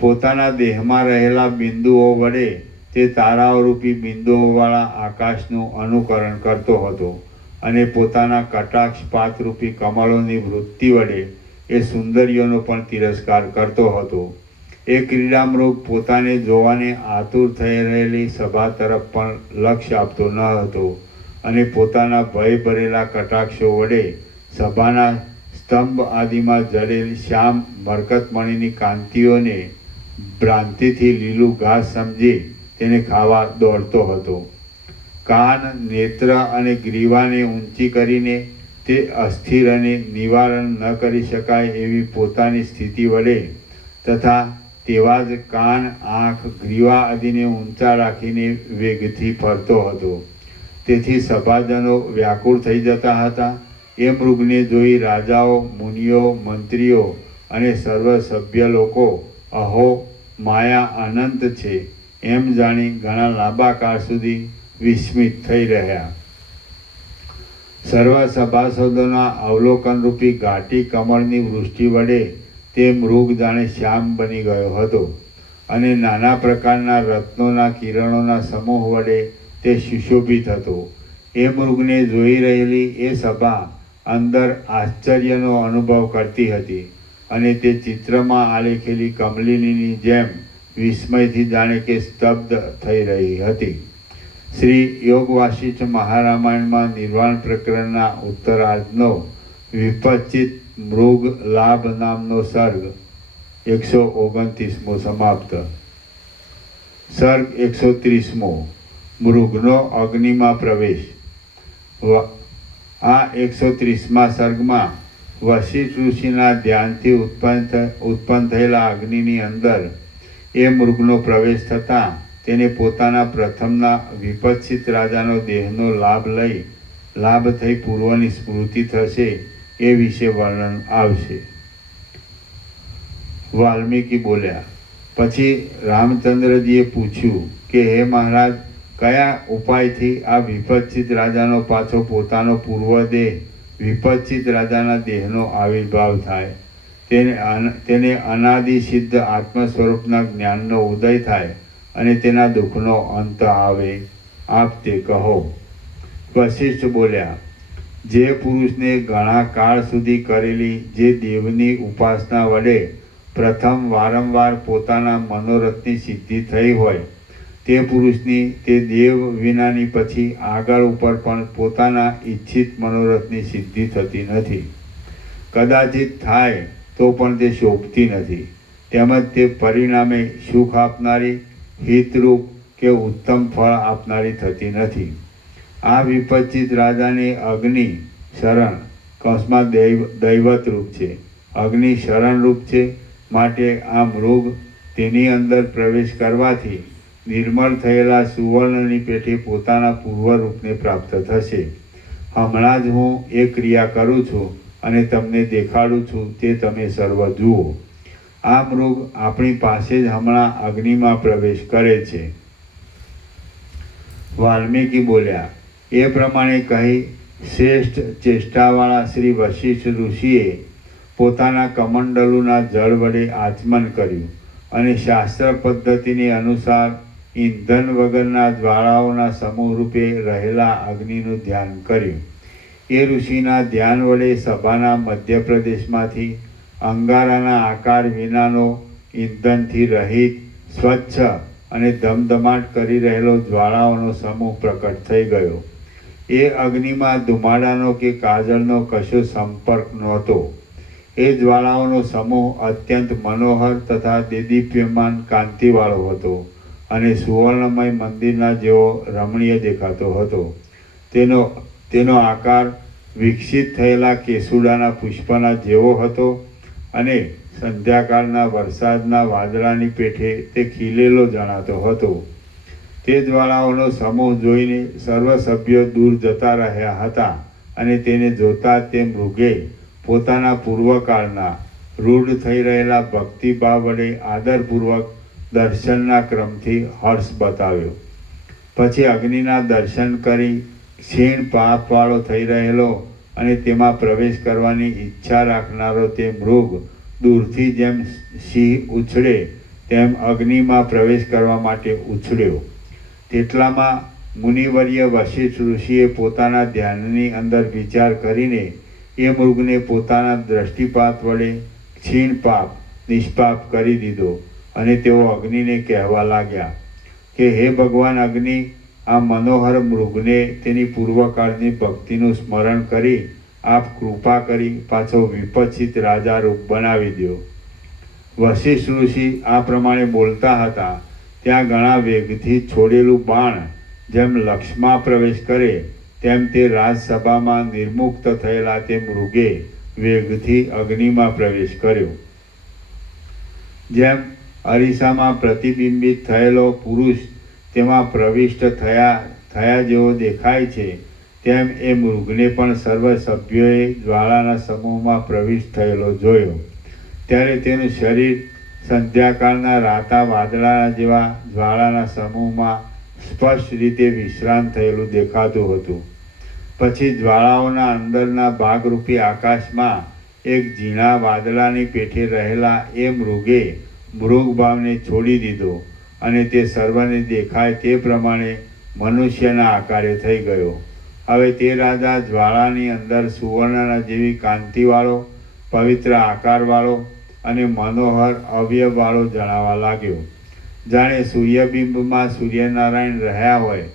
પોતાના દેહમાં રહેલા બિંદુઓ વડે તે તારાઓરૂપી બિંદુઓવાળા આકાશનું અનુકરણ કરતો હતો, અને પોતાના કટાક્ષપાતરૂપી કમળોની વૃત્તિ વડે એ સુંદરીઓનો પણ તિરસ્કાર કરતો હતો. એ ક્રીડામૃગ પોતાને જોવાને આતુર થઈ રહેલી સભા તરફ પણ લક્ષ્ય આપતો ન હતો, અને પોતાના ભય ભરેલા કટાક્ષો વડે સભાના સ્તંભ આદિમાં જડેલી શ્યામ મરકતમણીની કાંતિઓને ભ્રાંતિથી લીલું ઘાસ સમજી તેને ખાવા દોડતો હતો. કાન, નેત્ર અને ગ્રીવાને ઊંચી કરીને તે અસ્થિર અને નિવારણ ન કરી શકાય એવી પોતાની સ્થિતિ વડે તથા તેવા જ કાન, આંખ, ગ્રીવા આદિને ઊંચા રાખીને વેગથી ફરતો હતો. તેથી સભાજનો વ્યાકુળ થઈ જતા હતા. એ મૃગને જોઈ રાજાઓ, મુનિઓ, મંત્રીઓ અને સર્વ સભ્ય લોકો અહો, માયા અનંત છે એમ જાણી ઘણા લાંબા કાળ સુધી વિસ્મિત થઈ રહ્યા. સર્વ સભાસદોના અવલોકનરૂપી ઘાટી કમળની વૃષ્ટિ વડે તે મૃગ જાણે શ્યામ બની ગયો હતો અને નાના પ્રકારના રત્નોના કિરણોના સમૂહ વડે તે સુશોભિત હતો. એ મૃગને જોઈ રહેલી એ સભા અંદર આશ્ચર્યનો અનુભવ કરતી હતી અને તે ચિત્રમાં આલેખેલી કમલિનીની જેમ વિસ્મયથી જાણે કે સ્તબ્ધ થઈ રહી હતી. શ્રી યોગ વાસિષ્ઠ મહારામાયણમાં નિર્વાણ પ્રકરણના ઉત્તરાર્ધનો વિપચિત મૃગ લાભ નામનો સર્ગ 129મો સમાપ્ત. સર્ગ 130મો મૃગનો અગ્નિમાં પ્રવેશ. આ 130મા સર્ગમાં વશિષ્ઠ ઋષિના ધ્યાનથી ઉત્પન્ન થયેલા અગ્નિની અંદર એ મૃગનો પ્રવેશ થતાં તેને પોતાના પ્રથમના વિપત્સિત રાજાનો દેહનો લાભ થઈ પૂર્વની સ્મૃતિ થશે એ વિશે વર્ણન આવશે. વાલ્મીકી બોલ્યા. પછી રામચંદ્રજીએ પૂછ્યું કે હે મહારાજ, કયા ઉપાયથી આ વિપત્સિત રાજાનો પાછો પોતાનો પૂર્વ દેહ વિપત્સિત રાજાના દેહનો આવિર્ભાવ થાય, તેને અનાદિ સિદ્ધ આત્મ સ્વરૂપના જ્ઞાનનો ઉદય થાય અને તેના દુઃખનો અંત આવે, આપ તે કહો. વશિષ્ઠ બોલ્યા. જે પુરુષને ઘણા કાળ સુધી કરેલી જે દેવની ઉપાસના વડે પ્રથમ વારંવાર પોતાના મનોરથની સિદ્ધિ થઈ હોય, તે પુરુષની તે દેવ વિનાની પછી આગળ ઉપર પણ પોતાના ઈચ્છિત મનોરથની સિદ્ધિ થતી નથી. કદાચિત થાય તો પણ તે શોભતી નથી, તેમજ તે પરિણામે સુખ આપનારી, હિતરૂપ કે ઉત્તમ ફળ આપનારી થતી નથી. આ વિપચિત રાજાને અગ્નિ શરણ કૌંસમાં દૈવત રૂપ છે, અગ્નિ શરણ રૂપ છે. માટે આ મૃગ તેની અંદર પ્રવેશ કરવાથી નિર્મળ થયેલા સુવર્ણની પેઠે પોતાના પૂર્વ રૂપને પ્રાપ્ત થશે. હમણાં જ હું એ ક્રિયા કરું છું અને તમને દેખાડું છું, તે તમે સર્વ જુઓ. આ મૃગ આપણી પાસે જ હમણાં અગ્નિમાં પ્રવેશ કરે છે. વાલ્મીકી બોલ્યા. એ પ્રમાણે કહી શ્રેષ્ઠ ચેષ્ટાવાળા શ્રી વશિષ્ઠ ઋષિએ પોતાના કમંડલુના જળ વડે આચમન કર્યું અને શાસ્ત્ર પદ્ધતિની અનુસાર ઈંધણ વગરના જ્વાળાઓના સમૂહ રૂપે રહેલા અગ્નિનું ધ્યાન કર્યું. એ ઋષિના ધ્યાન વડે સભાના મધ્યપ્રદેશમાંથી અંગારાના આકાર વિનાનો ઈંધણથી રહિત સ્વચ્છ અને ધમધમાટ કરી રહેલો જ્વાળાઓનો સમૂહ પ્રકટ થઈ ગયો. એ અગ્નિમાં ધુમાડાનો કે કાજળનો કશો સંપર્ક નહોતો. એ જ્વાળાઓનો સમૂહ અત્યંત મનોહર તથા દેદીપ્યમાન કાંતિવાળો હતો અને સુવર્ણમય મંદિરના જેવો રમણીય દેખાતો હતો. તેનો આકાર વિકસિત થયેલા કેસુડાના પુષ્પના જેવો હતો અને સંધ્યાકાળના વરસાદના વાદળાની પેઠે તે ખીલેલો જણાતો હતો. તે જ્વાળાઓનો સમૂહ જોઈને સર્વ સભ્યો દૂર જતા રહ્યા હતા અને તેને જોતા તે મૃગે પોતાના પૂર્વકાળના રૂઢ થઈ રહેલા ભક્તિભાવ વડે આદરપૂર્વક દર્શનના ક્રમથી હર્ષ બતાવ્યો. પછી અગ્નિના દર્શન કરી ક્ષીણ પાપવાળો થઈ રહેલો અને તેમાં પ્રવેશ કરવાની ઈચ્છા રાખનારો તે મૃગ દૂરથી જેમ સિંહ ઉછળે તેમ અગ્નિમાં પ્રવેશ કરવા માટે ઉછળ્યો. તેટલામાં મુનિવર્ય વશિષ્ઠ ઋષિએ પોતાના ધ્યાનની અંદર વિચાર કરીને એ મૃગને પોતાના દ્રષ્ટિપાત વડે ક્ષીણ પાપ નિષ્પાપ કરી દીધો અને તેઓ અગ્નિને કહેવા લાગ્યા કે હે ભગવાન અગ્નિ, આ મનોહર મૃગને તેની પૂર્વકાળની ભક્તિનું સ્મરણ કરી આપ કૃપા કરી પાછો વિપચિત રાજા રૂપ બનાવી દો. વશિષ્ઠ ઋષિ આ પ્રમાણે બોલતા હતા ત્યાં ઘણા વેગથી છોડેલું બાણ જેમ લક્ષ્યમાં પ્રવેશ કરે તેમ તે રાજસભામાં નિર્મુક્ત થયેલા તે મૃગે વેગથી અગ્નિમાં પ્રવેશ કર્યો. જેમ અરીસામાં પ્રતિબિંબિત થયેલો પુરુષ તેમાં પ્રવિષ્ટ થયા જેવો દેખાય છે, તેમ એ મૃગને પણ સર્વ સભ્યોએ જ્વાળાના સમૂહમાં પ્રવિષ્ટ થયેલો જોયો. ત્યારે તેનું શરીર સંધ્યાકાળના રાતા વાદળાના જેવા જ્વાળાના સમૂહમાં સ્પષ્ટ રીતે વિશ્રાંત થયેલું દેખાતું હતું. પછી જ્વાળાઓના અંદરના ભાગરૂપી આકાશમાં એક ઝીણા વાદળાની પેઠે રહેલા એ મૃગે મૃગભાવને છોડી દીધો અને તે સર્વને દેખાય તે પ્રમાણે મનુષ્યના આકારે થઈ ગયો. હવે તે રાજા જ્વાળાની અંદર સુવર્ણના જેવી કાંતિવાળો, પવિત્ર આકારવાળો અને મનોહર અવયવવાળો જણાવા લાગ્યો. જાણે સૂર્યબિંબમાં સૂર્યનારાયણ રહ્યા હોય,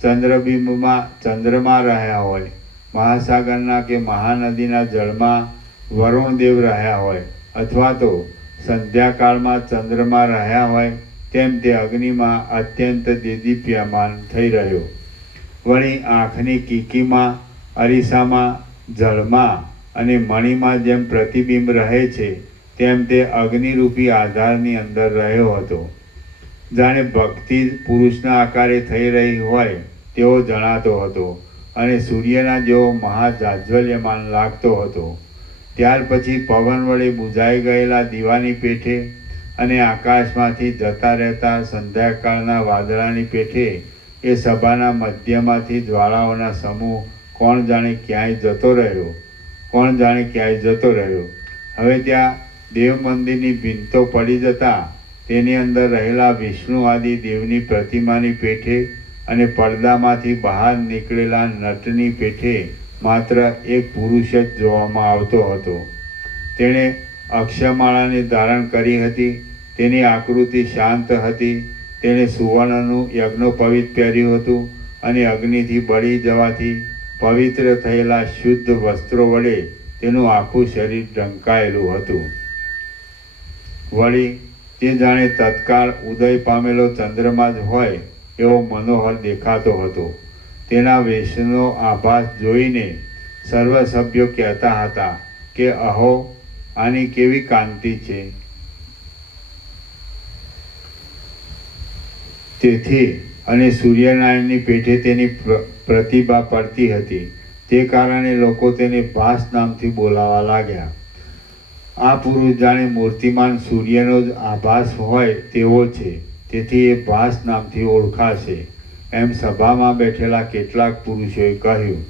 ચંદ્રબિંબમાં ચંદ્રમા રહ્યા હોય, મહાસાગરના કે મહાનદીના જળમાં વરુણદેવ રહ્યા હોય, અથવા તો સંધ્યાકાળમાં ચંદ્રમા રહ્યા હોય, તેમ તે અગ્નિમાં અત્યંત દેદીપ્યમાન થઈ રહ્યો. વળી આંખની કીકીમાં, અરીસામાં, જળમાં અને મણીમાં જેમ પ્રતિબિંબ રહે છે, તેમ તે અગ્નિરૂપી આધારની અંદર રહ્યો હતો. જાણે ભક્તિ પુરુષના આકારે થઈ રહી હોય તેવો જણાતો હતો અને સૂર્યના જેવો મહાજાજ્વલ્યમાન લાગતો હતો. ત્યાર પછી પવન વડે બુઝાઈ ગયેલા દીવાની પેઠે અને આકાશમાંથી જતા રહેતા સંધ્યાકાળના વાદળાની પેઠે એ સભાના મધ્યમાંથી જ્વાળાઓના સમૂહ કોણ જાણે ક્યાંય જતો રહ્યો. હવે ત્યાં દેવ મંદિરની ભીંતો પડી જતા તેની અંદર રહેલા વિષ્ણુ આદિ દેવની પ્રતિમાની પેઠે અને પડદામાંથી બહાર નીકળેલા નટની પેઠે માત્ર એક પુરુષ જ જોવામાં આવતો હતો. તેણે અક્ષમાળાને ધારણ કરી હતી. તેની આકૃતિ શાંત હતી. તેણે સુવર્ણનું યજ્ઞોપવિત પહેર્યું હતું અને અગ્નિથી બળી જવાથી પવિત્ર થયેલા શુદ્ધ વસ્ત્રો વડે તેનું આખું શરીર ઢંકાયેલું હતું. વળી તે જાણે તત્કાળ ઉદય પામેલો ચંદ્રમા જ હોય એવો મનોહર દેખાતો હતો. તેના વેશનો આભાસ જોઈને સર્વ સભ્યો કહેતા હતા કે અહો, આની કેવી કાંતિ છે. તેથી અને સૂર્યનારાયણની પેઠે તેની પ્રતિભા પડતી હતી. તે કારણે લોકો તેને ભાસ નામથી બોલાવા લાગ્યા. આ પુરુષ જાણે મૂર્તિમાન સૂર્યનો જ આભાસ હોય તેવો છે, તેથી એ ભાસ નામથી ઓળખાશે, એમ સભામાં બેઠેલા કેટલાક પુરુષોએ કહ્યું.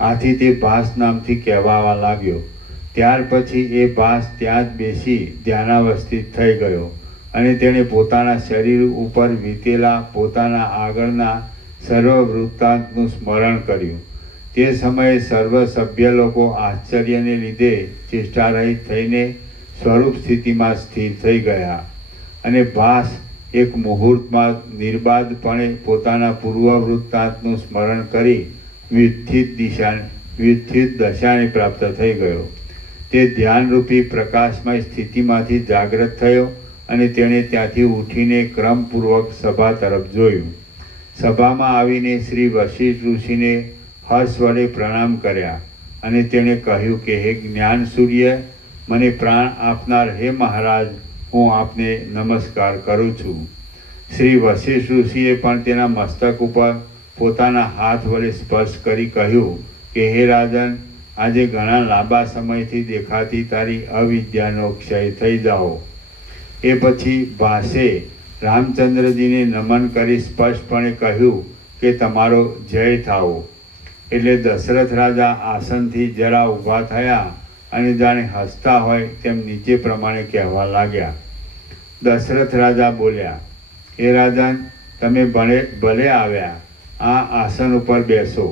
આથી તે ભાસ નામથી કહેવાવા લાગ્યો. ત્યાર પછી એ ભાસ ત્યાં જ બેસી ધ્યાનાવસ્થિત થઈ ગયો અને તેણે પોતાના શરીર ઉપર વીતેલા પોતાના આગળના સર્વ વૃત્તાંતનું સ્મરણ કર્યું. તે સમયે સર્વ સભ્ય લોકો આશ્ચર્યને લીધે ચેષ્ટારહિત થઈને સ્વરૂપ સ્થિતિમાં સ્થિર થઈ ગયા અને ભાસ એક મુહૂર્તમાં નિર્બાધપણે પોતાના પૂર્વ વૃત્તાંતનું સ્મરણ કરી વ્યુત્થિત દશાને પ્રાપ્ત થઈ ગયો. તે ધ્યાનરૂપી પ્રકાશમય સ્થિતિમાંથી જાગૃત થયો અને તેણે ત્યાંથી ઉઠીને ક્રમપૂર્વક સભા તરફ જોયું. સભામાં આવીને શ્રી વશિષ્ઠ ઋષિને હર્ષ વડે પ્રણામ કર્યા અને તેણે કહ્યું કે હે જ્ઞાન સૂર્ય, મને પ્રાણ આપનાર હે મહારાજ, હું આપને નમસ્કાર કરું છું. શ્રી વશિષ્ઠ ઋષિએ પણ તેના મસ્તક ઉપર પોતાના હાથ વડે સ્પર્શ કરી કહ્યું કે હે રાજન, આજે ઘણા લાંબા સમયથી દેખાતી તારી અવિદ્યાનો ક્ષય થઈ જાઓ. એ પછી ભાસે રામચંદ્રજીને નમન કરી સ્પષ્ટપણે કહ્યું કે તમારો જય થાઓ. એટલે દશરથ રાજા આસનથી જરા ઊભા થયા અને જાણે હસતા હોય તેમ નીચે પ્રમાણે કહેવા લાગ્યા. દશરથ રાજા બોલ્યા, હે રાજન, તમે ભલે આવ્યા, આ આસન ઉપર બેસો.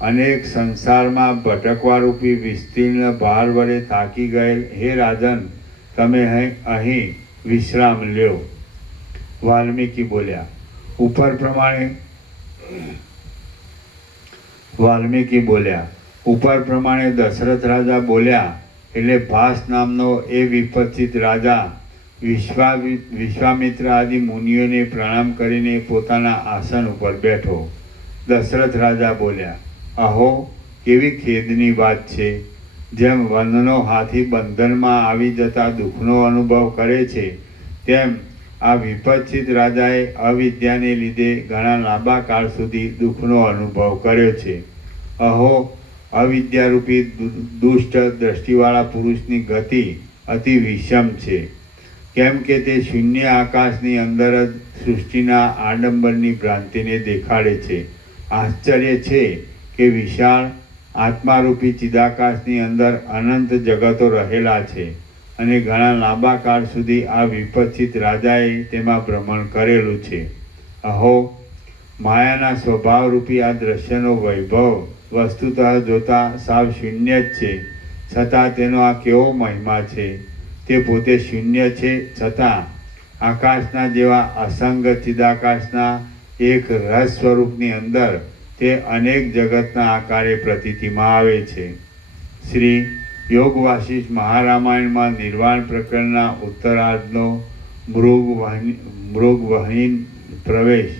અનેક સંસારમાં ભટકવારૂપી વિસ્તીર્ણ ભાર વડે થાકી ગયેલ હે રાજન, તમે અહીં વિશ્રામ લ્યો. વાલ્મીકી બોલ્યા. ઉપર પ્રમાણે દશરથ રાજા બોલ્યા એટલે ભાસ નામનો એ વિપચિત રાજા વિશ્વામિત્ર આદિ મુનિઓને પ્રણામ કરીને પોતાના આસન ઉપર બેઠો. દશરથ રાજા બોલ્યા, અહો, કેવી ખેદની વાત છે. જેમ વનનો હાથી બંધનમાં આવી જતા દુઃખનો અનુભવ કરે છે, તેમ આ વિપચિત રાજાએ અવિદ્યાને લીધે ઘણા લાંબા કાળ સુધી દુઃખનો અનુભવ કર્યો છે. અહો, અવિદ્યારૂપી દુષ્ટ દ્રષ્ટિવાળા પુરુષની ગતિ અતિ વિષમ છે. કેમ કે તે શૂન્ય આકાશની અંદર જ સૃષ્ટિના આડંબરની ભ્રાંતિને દેખાડે છે. આશ્ચર્ય છે કે વિશાળ આત્મારૂપી ચિદાકાશની અંદર અનંત જગતો રહેલા છે અને ઘણા લાંબા કાળ સુધી આ વિપચ્છિત રાજાએ તેમાં ભ્રમણ કરેલું છે. અહો, માયાના સ્વભાવરૂપી આ દ્રશ્યનો વૈભવ વસ્તુતઃ જોતા સાવ શૂન્ય જ છે, છતાં તેનો આ કેવો મહિમા છે. તે પોતે શૂન્ય છે, છતાં આકાશના જેવા અસંગ ચિદાકાશના એક રસ સ્વરૂપની અંદર તે અનેક જગતના આકારે પ્રતીતિમાં આવે છે. શ્રી યોગ વાસિષ્ઠ મહારામાયણમાં નિર્વાણ પ્રકરણના ઉત્તરાર્ધનો મૃગવહીન પ્રવેશ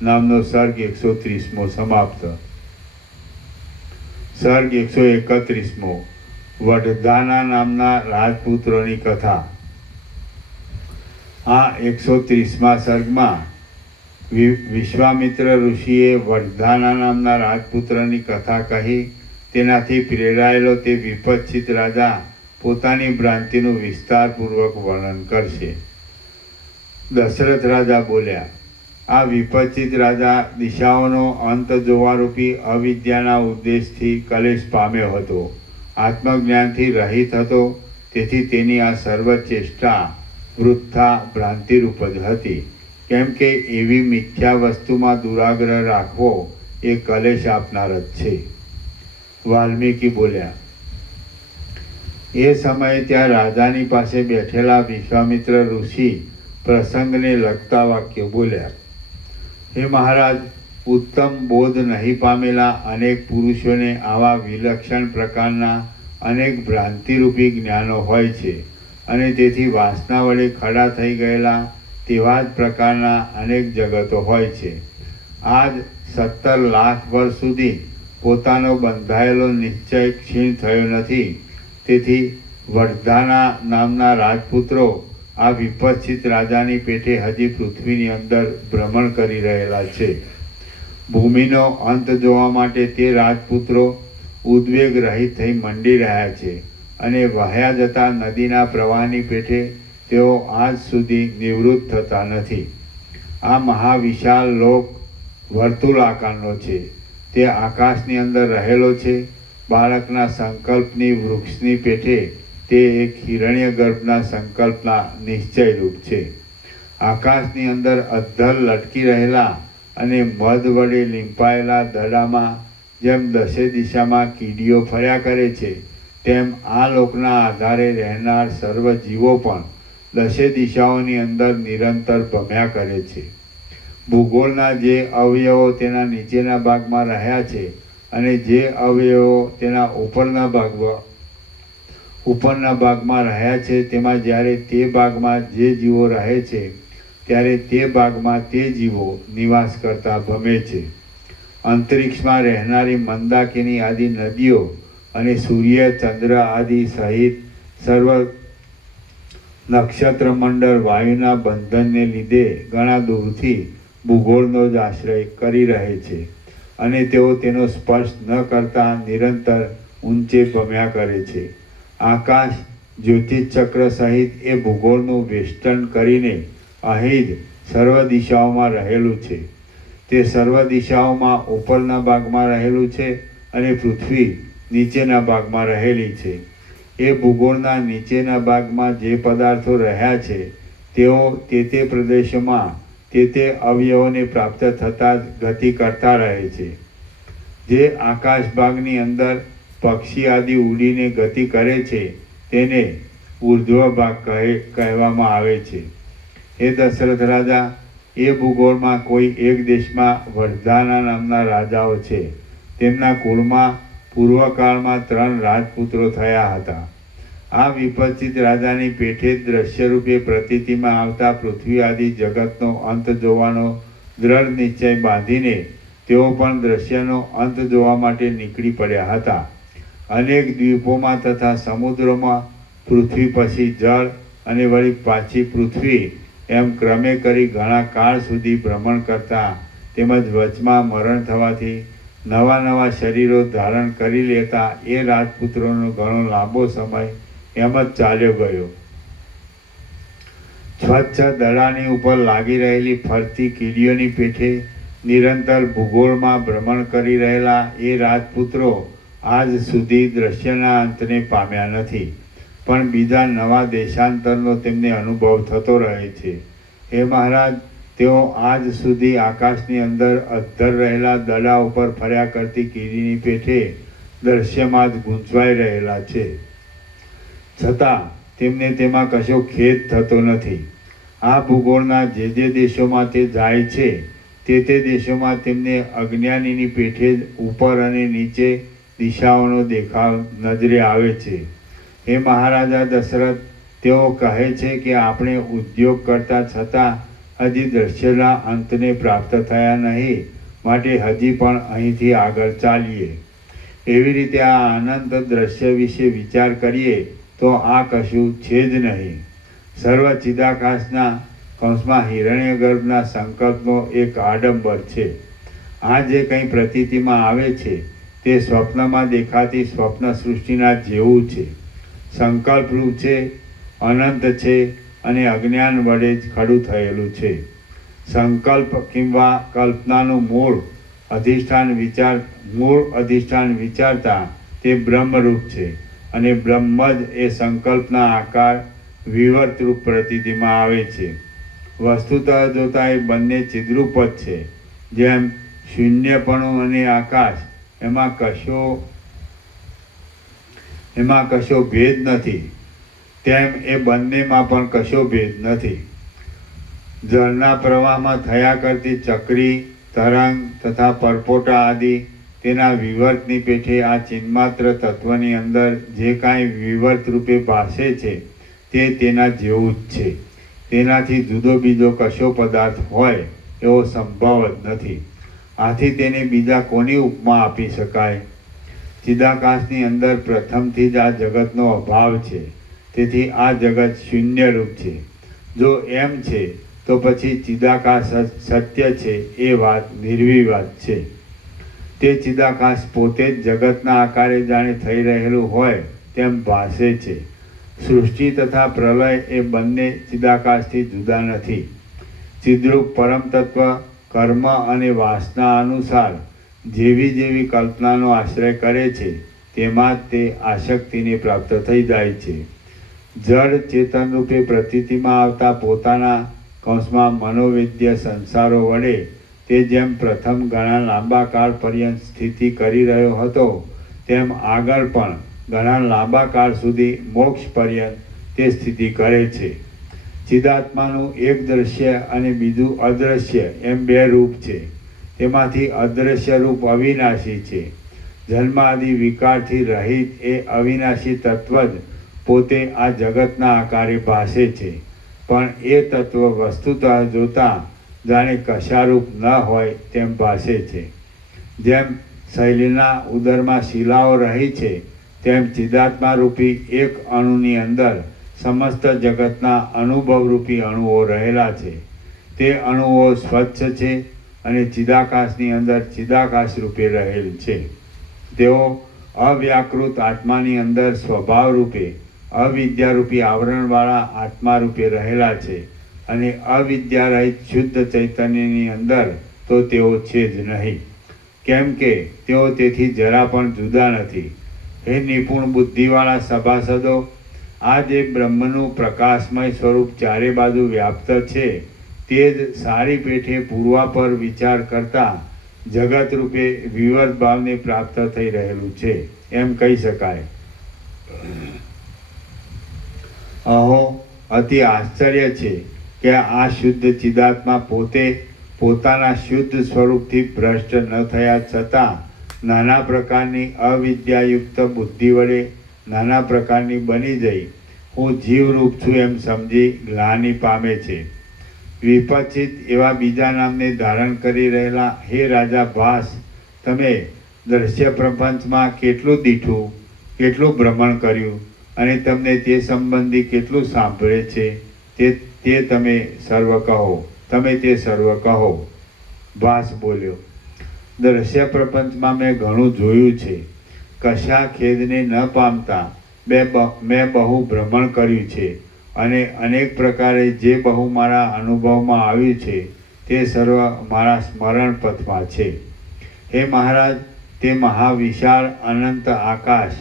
નામનો સર્ગ 130મો સમાપ્ત. સર્ગ 131મો વડધાના નામના રાજપુત્રોની કથા. આ 130મા સર્ગમાં વિશ્વામિત્ર ઋષિએ વડધાના નામના રાજપુત્રની કથા કહી તેનાથી પ્રેરાયેલો તે વિપચ્છિત રાજા પોતાની ભ્રાંતિનું વિસ્તારપૂર્વક વર્ણન કરશે. દશરથ રાજા બોલ્યા, આ વિપચ્છિત રાજા દિશાઓનો અંત જોવારૂપી અવિદ્યાના ઉદ્દેશથી કલેશ પામ્યો હતો. આત્મજ્ઞાનથી રહિત હતો, તેથી તેની આ સર્વ ચેષ્ટા વૃથા ભ્રાંતિરૂપ જ હતી. કેમ કે એવી મિથ્યા વસ્તુમાં દુરાગ્રહ રાખવો એ કલેશ આપનાર જ છે. વાલ્મીકી બોલ્યા, એ સમયે ત્યાં રાજાની પાસે બેઠેલા વિશ્વામિત્ર ઋષિ પ્રસંગને લગતા વાક્યો બોલ્યા. હે મહારાજ, ઉત્તમ બોધ નહીં પામેલા અનેક પુરુષોને આવા વિલક્ષણ પ્રકારના અનેક ભ્રાંતિરૂપી જ્ઞાનો હોય છે અને તેથી વાસના વડે ખડા થઈ ગયેલા તેવા જ પ્રકારના અનેક જગતો હોય છે. આજ 17 લાખ વર્ષ સુધી પોતાનો બંધાયેલો નિશ્ચય ક્ષીણ થયો નથી. તેથી વડધાના નામના રાજપુત્રો આ વિપચ્છિત રાજાની પેઠે હજી પૃથ્વીની અંદર ભ્રમણ કરી રહેલા છે. ભૂમિનો અંત જોવા માટે તે રાજપુત્રો ઉદ્વેગ રહિત થઈ મંડી રહ્યા છે અને વહ્યા જતા નદીના પ્રવાહની પેઠે તેઓ આજ સુધી નિવૃત્ત થતા નથી. આ મહાવિશાળ લોક વર્તુળાકારનો છે. તે આકાશની અંદર રહેલો છે. બાળકના સંકલ્પની વૃક્ષની પેઠે તે એક હિરણ્ય ગર્ભના સંકલ્પના નિશ્ચયરૂપ છે. આકાશની અંદર અદ્ધર લટકી રહેલા અને મધ વડે લીંપાયેલા દડામાં જેમ દસે દિશામાં કીડીઓ ફર્યા કરે છે, તેમ આ લોકના આધારે રહેનાર સર્વ જીવો પણ દસે દિશાઓની અંદર નિરંતર ભમ્યા કરે છે. ભૂગોળના જે અવયવો તેના નીચેના ભાગમાં રહ્યા છે અને જે અવયવો તેના ઉપરના ભાગમાં રહ્યા છે, તેમાં જ્યારે તે ભાગમાં જે જીવો રહે છે ત્યારે તે ભાગમાં તે જીવો નિવાસ કરતા ભમે છે. અંતરિક્ષમાં રહેનારી મંદાકિની આદિ નદીઓ અને સૂર્ય ચંદ્ર આદિ સહિત સર્વ નક્ષત્ર મંડળ વાયુના બંધનને લીધે ઘણા દૂરથી ભૂગોળનો જ આશ્રય કરી રહે છે અને તેઓ તેનો સ્પર્શ ન કરતા નિરંતર ઊંચે ભમ્યા કરે છે. આકાશ જ્યોતિષચક્ર સહિત એ ભૂગોળનું વેષ્ટન કરીને અહીં જ સર્વ દિશાઓમાં રહેલું છે. તે સર્વ દિશાઓમાં ઉપરના ભાગમાં રહેલું છે અને પૃથ્વી નીચેના ભાગમાં રહેલી છે. એ ભૂગોળના નીચેના ભાગમાં જે પદાર્થો રહ્યા છે તેઓ તે પ્રદેશોમાં તે અવયવોને પ્રાપ્ત થતાં જ ગતિ કરતા રહે છે. જે આકાશ ભાગની અંદર પક્ષી આદિ ઉડીને ગતિ કરે છે તેને ઉર્ધ્વ ભાગ કહેવામાં આવે છે. હે દશરથ રાજા, એ ભૂગોળમાં કોઈ એક દેશમાં વડધાના નામના રાજાઓ છે. તેમના કુળમાં પૂર્વકાળમાં 3 રાજપુત્રો થયા હતા. આ વિપચ્છિત રાજાની પેઠે દ્રશ્યરૂપે પ્રતીતિમાં આવતા પૃથ્વી આદિ જગતનો અંત જોવાનો દ્રઢ નિશ્ચય બાંધીને તેઓ પણ દ્રશ્યનો અંત જોવા માટે નીકળી પડ્યા હતા. અનેક દ્વીપોમાં તથા સમુદ્રોમાં પૃથ્વી પછી જળ અને વળી પાછી પૃથ્વી એમ ક્રમે કરી ઘણા કાળ સુધી ભ્રમણ કરતા તેમજ વચમાં મરણ થવાથી નવા નવા શરીરો ધારણ કરી લેતા એ રાજપુત્રોનો ઘણો લાંબો સમય એમ જ ચાલ્યો ગયો. સ્વચ્છ દડાની ઉપર લાગી રહેલી ફરતી કીડીઓની પેઠે નિરંતર ભૂગોળમાં ભ્રમણ કરી રહેલા એ રાજપુત્રો આજ સુધી દ્રશ્યના અંતને પામ્યા નથી, પણ બીજા નવા દેશાંતરનો તેમને અનુભવ થતો રહે છે. હે મહારાજ, તેઓ આજ સુધી આકાશની અંદર અધ્ધર રહેલા દડા ઉપર ફર્યા કરતી કીડીની પેઠે દ્રશ્યમાં જ ગૂંચવાઈ રહેલા છે, છતાં તેમને તેમાં કશો ખેદ થતો નથી. આ ભૂગોળના જે દેશોમાં તે જાય છે તે દેશોમાં તેમને અજ્ઞાનીની પેઠે જ ઉપર અને નીચે દિશાઓનો દેખાવ નજરે આવે છે. હે મહારાજા દશરથ, તેઓ કહે છે કે આપણે ઉદ્યોગ કરતા છતાં હજી દ્રશ્યના અંતને પ્રાપ્ત થયા નહીં, માટે હજી પણ અહીંથી આગળ ચાલીએ. એવી રીતે આ અનંત દ્રશ્ય વિશે વિચાર કરીએ તો આ કશું છે જ નહીં. સર્વ ચિદાકાશના કૌંસમાં હિરણ્યગર્ભના સંકલ્પનો એક આડંબર છે. આ જે કંઈ પ્રતીતિમાં આવે છે તે સ્વપ્નમાં દેખાતી સ્વપ્ન સૃષ્ટિના જેવું છે. સંકલ્પરૂપ છે, અનંત છે અને અજ્ઞાન વડે જ ખડું થયેલું છે. સંકલ્પ કિંવા કલ્પનાનું મૂળ અધિષ્ઠાન વિચારતા તે બ્રહ્મરૂપ છે, અને બ્રહ્મ જ એ સંકલ્પના આકાર વિવર્તરૂપ પ્રતીતિમાં આવે છે. વસ્તુતઃ જોતા એ બંને ચિદ્રૂપ જ છે. જેમ શૂન્યપણું અને આકાશ એમાં કશો ભેદ નથી, તેમ એ બંનેમાં પણ કશો ભેદ નથી. જળના પ્રવાહમાં થયા કરતી ચક્રી, તરંગ તથા પરપોટા આદિ તેના વિવર્તની પેઠે આ ચિન્માત્ર તત્વની અંદર જે કાંઈ વિવર્ત રૂપે ભાસે છે તે તેના જેવું જ છે. તેનાથી જુદો બીજો કશો પદાર્થ હોય એવો સંભવ જ નથી. આથી તેને બીજા કોની ઉપમા આપી શકાય? ચિદાકાશની અંદર પ્રથમથી જ આ જગતનો અભાવ છે, તેથી આ જગત શૂન્યરૂપ છે. જો એમ છે તો પછી ચિદાકાશ સત્ય છે એ વાત નિર્વિવાદ છે. તે ચિદાકાશ પોતે જ જગતના આકારે જાણે થઈ રહેલું હોય તેમ ભાસે છે. સૃષ્ટિ તથા પ્રલય એ બંને ચિદાકાશથી જુદા નથી. ચિદ્રૂપ પરમ તત્વ કર્મ અને વાસના અનુસાર જેવી કલ્પનાનો આશ્રય કરે છે તેમાં જ તે આસક્તિને પ્રાપ્ત થઈ જાય છે. જડ ચેતન રૂપે પ્રતીતિમાં આવતા પોતાના કૌંસમાં મનોવેદ્ય સંસારો વડે તે જેમ પ્રથમ ઘણા લાંબા કાળ પર્યંત સ્થિતિ કરી રહ્યો હતો, તેમ આગળ પણ ઘણા લાંબા કાળ સુધી મોક્ષ પર્યંત તે સ્થિતિ કરે છે. ચિદાત્માનું એક દ્રશ્ય અને બીજું અદ્રશ્ય એમ બે રૂપ છે. તેમાંથી અદ્રશ્ય રૂપ અવિનાશી છે. જન્મ આદિ વિકારથી રહિત એ અવિનાશી તત્વ જ પોતે આ જગતના આકારે ભાસે છે, પણ એ તત્વ વસ્તુતઃ જોતા જાણે કશારૂપ ન હોય તેમ ભાસે છે. જેમ શૈલીના ઉદરમાં શિલાઓ રહી છે, તેમ ચિદાત્મા રૂપી એક અણુની અંદર સમસ્ત જગતના અનુભવરૂપી અણુઓ રહેલા છે. તે અણુઓ સ્વચ્છ છે અને ચિદાકાશની અંદર ચિદાકાશ રૂપે રહેલ છે. તેઓ અવ્યાકૃત આત્માની અંદર સ્વભાવ રૂપે અવિદ્યારૂપી આવરણવાળા આત્મા રૂપે રહેલા છે, અને અવિદ્યારહિત શુદ્ધ ચૈતન્યની અંદર તો તેઓ છે જ નહીં, કેમ કે તેઓ તેથી જરા પણ જુદા નથી. હે નિપુણ બુદ્ધિવાળા સભાસદો, આ જે બ્રહ્મનું પ્રકાશમય સ્વરૂપ ચારે બાજુ વ્યાપ્ત છે તે જ સારી પેઠે પૂર્વાપર વિચાર કરતા જગત રૂપે વિવર્ત ભાવને પ્રાપ્ત થઈ રહેલું છે એમ કહી શકાય. અહો, અતિ આશ્ચર્ય છે કે આ શુદ્ધ ચિદાત્મા પોતે પોતાના શુદ્ધ સ્વરૂપથી ભ્રષ્ટ ન થયા છતાં નાના પ્રકારની અવિદ્યાયુક્ત બુદ્ધિ વડે નાના પ્રકારની બની જઈ હું જીવરૂપ છું એમ સમજી ગ્લાનિ પામે છે. વિપચિત એવા બીજા નામને ધારણ કરી રહેલા હે રાજા ભાસ, તમે દ્રશ્ય પ્રપંચમાં કેટલું દીઠું, કેટલું ભ્રમણ કર્યું અને તમને તે સંબંધી કેટલું સાંભળે છે તે તમે સર્વ કહો. ભાસ બોલ્યો, દ્રશ્ય પ્રપંચમાં મેં ઘણું જોયું છે. કશા ખેદને ન પામતા મેં બહુ ભ્રમણ કર્યું છે, અને અનેક પ્રકારે જે બહુ મારા અનુભવમાં આવ્યું છે તે સર્વ મારા સ્મરણ પથમાં છે. હે મહારાજ, તે મહાવિશાળ અનંત આકાશ,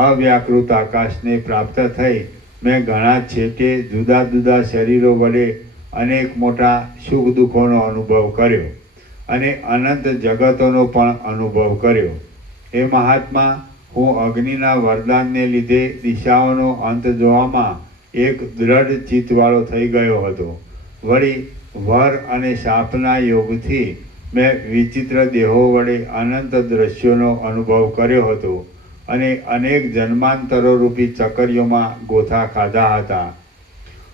અવ્યાકૃત આકાશને પ્રાપ્ત થઈ મેં ઘણા છેટે જુદા જુદા શરીરો વડે અનેક મોટા સુખ દુઃખોનો અનુભવ કર્યો અને અનંત જગતોનો પણ અનુભવ કર્યો. હે મહાત્મા, હું અગ્નિના વરદાનને લીધે દિશાઓનો અંત જોવામાં એક દ્રઢ ચિત્તવાળો થઈ ગયો હતો. વળી વર અને શાપના યોગથી મેં વિચિત્ર દેહો વડે અનંત દ્રશ્યોનો અનુભવ કર્યો હતો અને અનેક જન્માંતરો રૂપી ચકરીઓમાં ગોથા ખાધા હતા.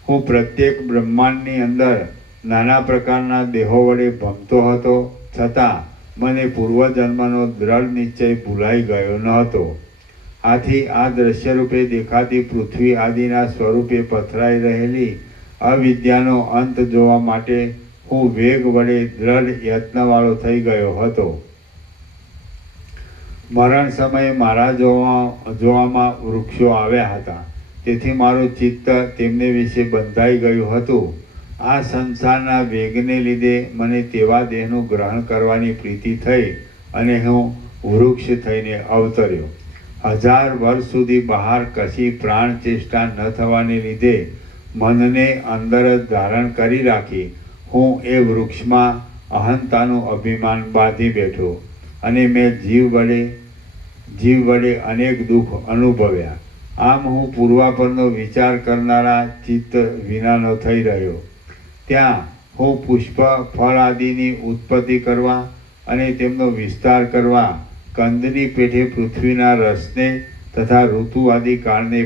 હું પ્રત્યેક બ્રહ્માંડની અંદર નાના પ્રકારના દેહો વડે ભમતો હતો, છતાં મને પૂર્વજન્મનો દ્રઢ નિશ્ચય ભૂલાઈ ગયો ન હતો. આથી આ દ્રશ્ય રૂપે દેખાતી પૃથ્વી આદિના સ્વરૂપે પથરાઈ રહેલી અવિદ્યાનો અંત જોવા માટે હું વેગ વડે દ્રઢ યત્નવાળો થઈ ગયો હતો. મરણ સમયે મારા જોવામાં વૃક્ષો આવ્યા હતા, તેથી મારું ચિત્ત તેમને વિશે બંધાઈ ગયું હતું. આ સંસારના વેગને લીધે મને તેવા દેહનું ગ્રહણ કરવાની પ્રીતિ થઈ અને હું વૃક્ષ થઈને અવતર્યો. 1000 વર્ષ સુધી બહાર કશી પ્રાણ ચેષ્ટા ન થવાને લીધે મનને અંદર જ ધારણ કરી રાખી હું એ વૃક્ષમાં અહંતાનું અભિમાન બાંધી બેઠો અને મેં જીવ વડે અનેક દુઃખ અનુભવ્યા. આમ હું પૂર્વાપરનો વિચાર કરનારા ચિત્ત વિનાનો થઈ રહ્યો. ત્યાં હું પુષ્પ ફળ આદિની ઉત્પત્તિ કરવા અને તેમનો વિસ્તાર કરવા કંદની પેઠે પૃથ્વીના રસને તથા ઋતુ આદિ કાળને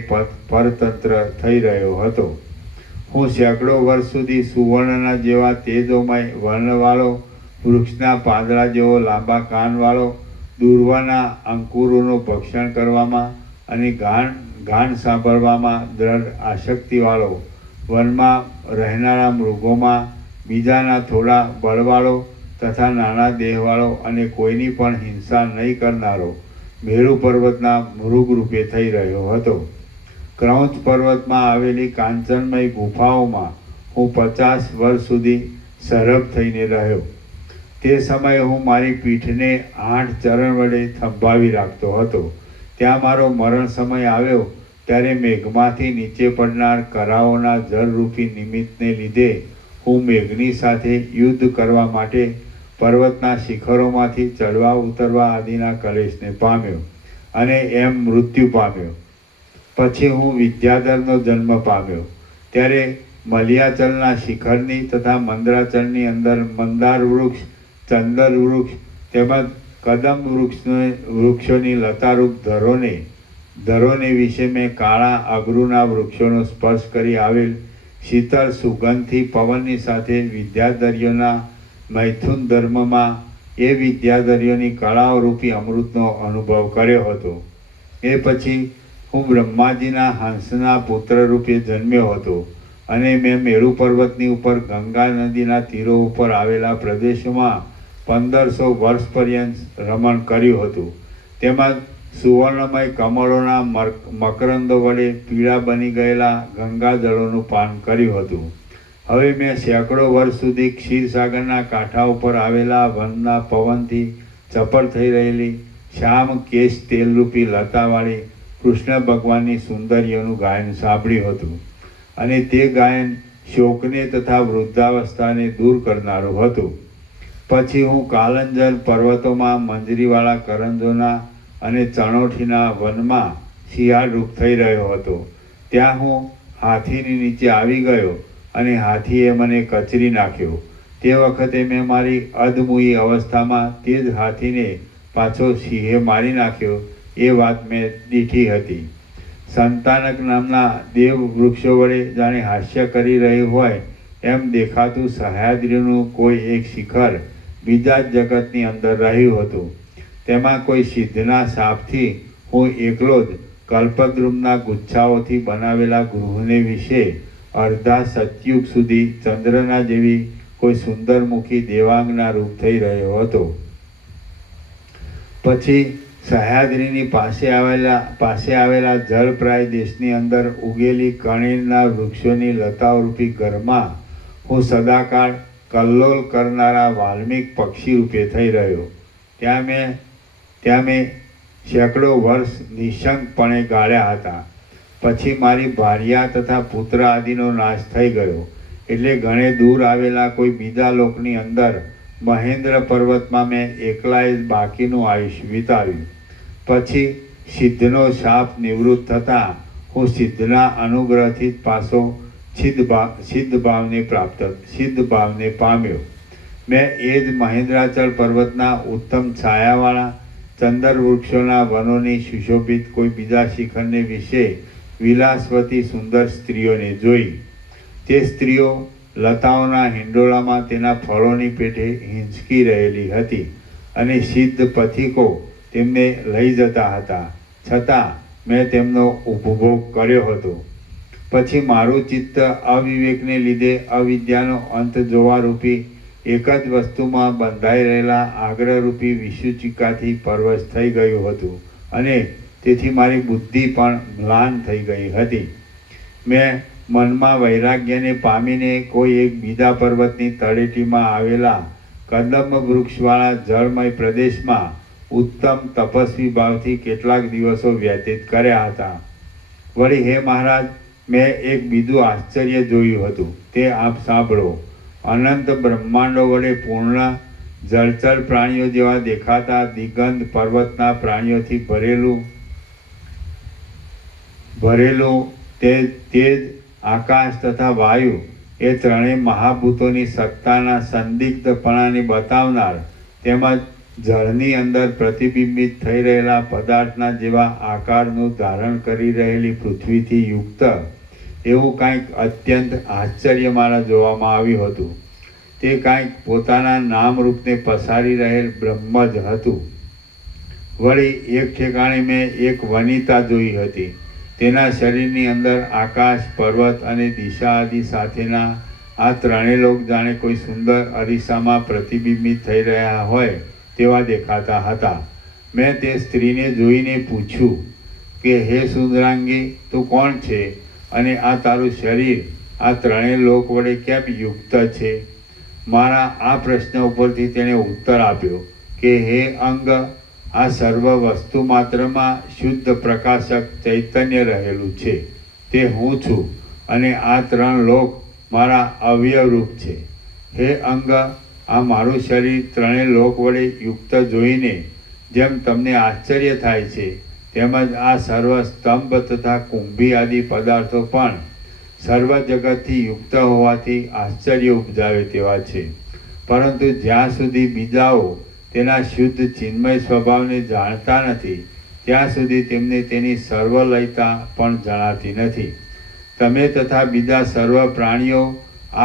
પરતંત્ર થઈ રહ્યો હતો. હું સેંકડો વર્ષ સુધી સુવર્ણના જેવા તેજોમય વર્ણવાળો, વૃક્ષના પાંદડા જેવો લાંબા કાનવાળો, દૂર્વાના અંકુરોનું ભક્ષણ કરવામાં અને ગાન સાંભળવામાં દ્રઢ આસક્તિવાળો, વનમાં રહેનારા મૃગોમાં બીજાના થોડા બળવાળો તથા નાના દેહવાળો અને કોઈની પણ હિંસા નહીં કરનારો મેરુ પર્વતના મૃગરૂપે થઈ રહ્યો હતો. ક્રૌંચ પર્વતમાં આવેલી કાંચનમય ગુફાઓમાં હું 50 વર્ષ સુધી સરભ થઈને રહ્યો. તે સમયે હું મારી પીઠને 8 ચરણ વડે થંભાવી રાખતો હતો. ત્યાં મારો મરણ સમય આવ્યો ત્યારે મેઘમાંથી નીચે પડનાર કરાઓના જળરૂપી નિમિત્તને લીધે હું મેઘની સાથે યુદ્ધ કરવા માટે પર્વતના શિખરોમાંથી ચડવા ઉતરવા આદિના કલેશને પામ્યો અને એમ મૃત્યુ પામ્યો. પછી હું વિદ્યાધરનો જન્મ પામ્યો. ત્યારે મલિયાચલના શિખરની તથા મંદરાચલની અંદર મંદાર વૃક્ષ, ચંદલ વૃક્ષ તેમજ કદમ વૃક્ષોની લતારૂપ ધરોને વિશે મેં કાળા અગરુના વૃક્ષોનો સ્પર્શ કરી આવેલ શીતળ સુગંધથી પવનની સાથે વિદ્યાધર્યોના મૈથુન ધર્મમાં એ વિદ્યાધર્યોની કળાઓ રૂપી અમૃતનો અનુભવ કર્યો હતો. એ પછી હું બ્રહ્માજીના હંસના પુત્ર રૂપે જન્મ્યો હતો અને મેં મેરુ પર્વતની ઉપર ગંગા નદીના તીરો ઉપર આવેલા પ્રદેશોમાં 1500 વર્ષ પર્યંત રમણ કર્યું હતું. તેમજ સુવર્ણમય કમળોના મકરંદો વડે પીળા બની ગયેલા ગંગાજળોનું પાન કર્યું હતું. હવે મેં સેંકડો વર્ષ સુધી ક્ષીરસાગરના કાંઠા ઉપર આવેલા વનના પવનથી ચપળ થઈ રહેલી શ્યામ કેશ તેલરૂપી લતાવાળી કૃષ્ણ ભગવાનની સુંદરીઓનું ગાયન સાંભળ્યું હતું અને તે ગાયન શોકને તથા વૃદ્ધાવસ્થાને દૂર કરનારું હતું. પછી હું કાલંજલ પર્વતોમાં મંજરીવાળા કરંજોના અને ચણોઠીના વનમાં શિયાળરૂપ થઈ રહ્યો હતો. ત્યાં હું હાથીની નીચે આવી ગયો અને હાથીએ મને કચરી નાખ્યો. તે વખતે મેં મારી અધમૂઈ અવસ્થામાં તે જ હાથીને પાછો સિંહે મારી નાખ્યો એ વાત મેં દીઠી હતી. સંતાનક નામના દેવ વૃક્ષો વડે જાણે હાસ્ય કરી રહી હોય એમ દેખાતું સહ્યાદ્રીનું કોઈ એક શિખર બીજા જ જગતની અંદર રહ્યું હતું. તેમાં કોઈ સિદ્ધના શાપથી હું એકલો જ કલ્પદ્રુમના ગુચ્છાઓથી બનાવેલા ગૃહને વિશે અડધા સતયુગ સુધી ચંદ્રના જેવી કોઈ સુંદરમુખી દેવાંગના રૂપ થઈ રહ્યો હતો. પછી સહ્યાદ્રીની પાસે આવેલા જળપ્રાય દેશની અંદર ઉગેલી કણેરના વૃક્ષોની લતાઓરૂપી ઘરમાં હું સદાકાળ કલ્લોલ કરનારા વાલ્મિક પક્ષી રૂપે થઈ રહ્યો. ત્યાં મેં સેંકડો વર્ષ નિશંકપણે ગાળ્યા હતા. પછી મારી ભાર્યા તથા પુત્ર આદિનો નાશ થઈ ગયો. એટલે ઘણે દૂર આવેલા કોઈ બીજા લોકની અંદર મહેન્દ્ર પર્વતમાં મેં એકલાએ જ બાકીનું આયુષ્ય વિતાવ્યું. પછી સિદ્ધનો શાપ નિવૃત્ત થતાં હું સિદ્ધના અનુગ્રહથી જ પાછો સિદ્ધ ભાવને પામ્યો. મેં એ જ મહેન્દ્રાચલ પર્વતના ઉત્તમ છાયાવાળા ચંદર વૃક્ષોના વનોની સુશોભિત કોઈ બીજા શિખરને વિશે વિલાસવતી સુંદર સ્ત્રીઓને જોઈ. તે સ્ત્રીઓ લતાઓના હિંડોળામાં તેના ફળોની પેઠે હિંચકી રહેલી હતી અને સિદ્ધ પથિકો તેમને લઈ જતા હતા. છતાં મેં તેમનો ઉપભોગ કર્યો હતો. પછી મારું ચિત્ત અવિવેકને લીધે અવિદ્યાનો અંત જોવા રૂપી એક જ વસ્તુમાં બંધાઈ રહેલા આગ્રહરૂપી વિસૂચિકાથી પરવશ થઈ ગયું હતું અને તેથી મારી બુદ્ધિ પણ મ્લાન થઈ ગઈ હતી. મેં મનમાં વૈરાગ્યને પામીને કોઈ એક બીજા પર્વતની તળેટીમાં આવેલા કદમ વૃક્ષવાળા જળમય પ્રદેશમાં ઉત્તમ તપસ્વી ભાવથી કેટલાક દિવસો વ્યતીત કર્યા હતા. વળી હે મહારાજ, મેં એક બીજું આશ્ચર્ય જોયું હતું, તે આપ સાંભળો. અનંત બ્રહ્માંડો વડે પૂર્ણ જળચર પ્રાણીઓ જેવા દેખાતા દિગંત પર્વતના પ્રાણીઓથી ભરેલું તેજ આકાશ તથા વાયુ એ ત્રણેય મહાભૂતોની સત્તાના સંદિગ્ધપણાને બતાવનાર તેમજ જળની અંદર પ્રતિબિંબિત થઈ રહેલા પદાર્થના જેવા આકારનું ધારણ કરી રહેલી પૃથ્વીથી યુક્ત એવું કાંઈક અત્યંત આશ્ચર્ય મારા જોવામાં આવ્યું હતું. તે કાંઈક પોતાના નામરૂપને પસારી રહેલ બ્રહ્મ જ હતું. વળી એક ઠેકાણે મેં એક વનિતા જોઈ હતી. તેના શરીરની અંદર આકાશ, પર્વત અને દિશા આદિ સાથેના આ ત્રણેય લોક જાણે કોઈ સુંદર અરીસામાં પ્રતિબિંબિત થઈ રહ્યા હોય તેવા દેખાતા હતા. મેં તે સ્ત્રીને જોઈને પૂછ્યું કે હે સુંદરાંગી, તું કોણ છે અને આ તારું શરીર આ ત્રણેય લોક વડે કેમ યુક્ત છે? મારા આ પ્રશ્ન ઉપરથી તેણે ઉત્તર આપ્યો કે હે અંગ, આ સર્વ વસ્તુ માત્રમાં શુદ્ધ પ્રકાશક ચૈતન્ય રહેલું છે, તે હું છું અને આ ત્રણ લોક મારા અવયવરૂપ છે. હે અંગ, આ મારું શરીર ત્રણેય લોક વડે યુક્ત જોઈને જેમ તમને આશ્ચર્ય થાય છે, તેમજ આ સર્વ સ્તંભ તથા કુંભી આદિ પદાર્થો પણ સર્વ જગતથી યુક્ત હોવાથી આશ્ચર્ય ઉપજાવે તેવા છે. પરંતુ જ્યાં સુધી બીજાઓ તેના શુદ્ધ ચિન્મય સ્વભાવને જાણતા નથી ત્યાં સુધી તેમને તેની સર્વલયતા પણ જણાતી નથી. તમે તથા બીજા સર્વ પ્રાણીઓ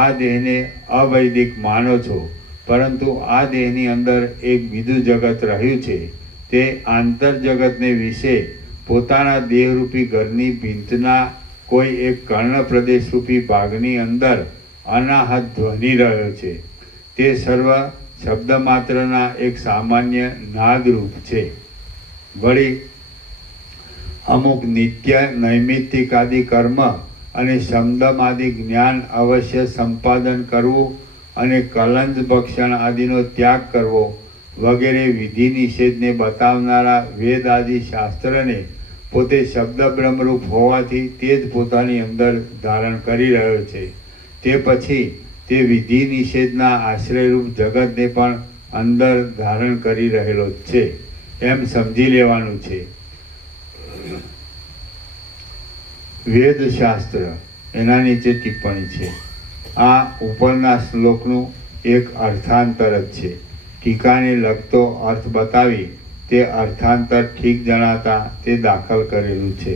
આ દેહને અવૈદિક માનો છો, પરંતુ આ દેહની અંદર એક બીજું જગત રહ્યું છે. તે આંતરજગતને વિશે પોતાના દેહરૂપી ઘરની ભીંતના કોઈ એક કર્ણ પ્રદેશરૂપી ભાગની અંદર અનાહત ધ્વનિ રહ્યો છે. તે સર્વ શબ્દ માત્રના એક સામાન્ય નાદરૂપ છે. વળી અમુક નિત્ય નૈમિત્તિક આદિ કર્મ અને શબ્દમ આદિ જ્ઞાન અવશ્ય સંપાદન કરવું અને કલંજ ભક્ષણ આદિનો ત્યાગ કરવો વગેરે વિધિ નિષેધને બતાવનારા વેદ આદિ શાસ્ત્રને પોતે શબ્દ બ્રહ્મરૂપ હોવાથી તે જ પોતાની અંદર ધારણ કરી રહ્યો છે. તે પછી તે વિધિ નિષેધના આશ્રયરૂપ જગતને પણ અંદર ધારણ કરી રહેલો જ છે એમ સમજી લેવાનું છે. વેદશાસ્ત્ર એના નીચે ટિપ્પણી છે. આ ઉપરના શ્લોકનું એક અર્થાંતર જ છે. ટીકાને લગતો અર્થ બતાવી તે અર્થાંતર ઠીક જણાતા તે દાખલ કરેલું છે.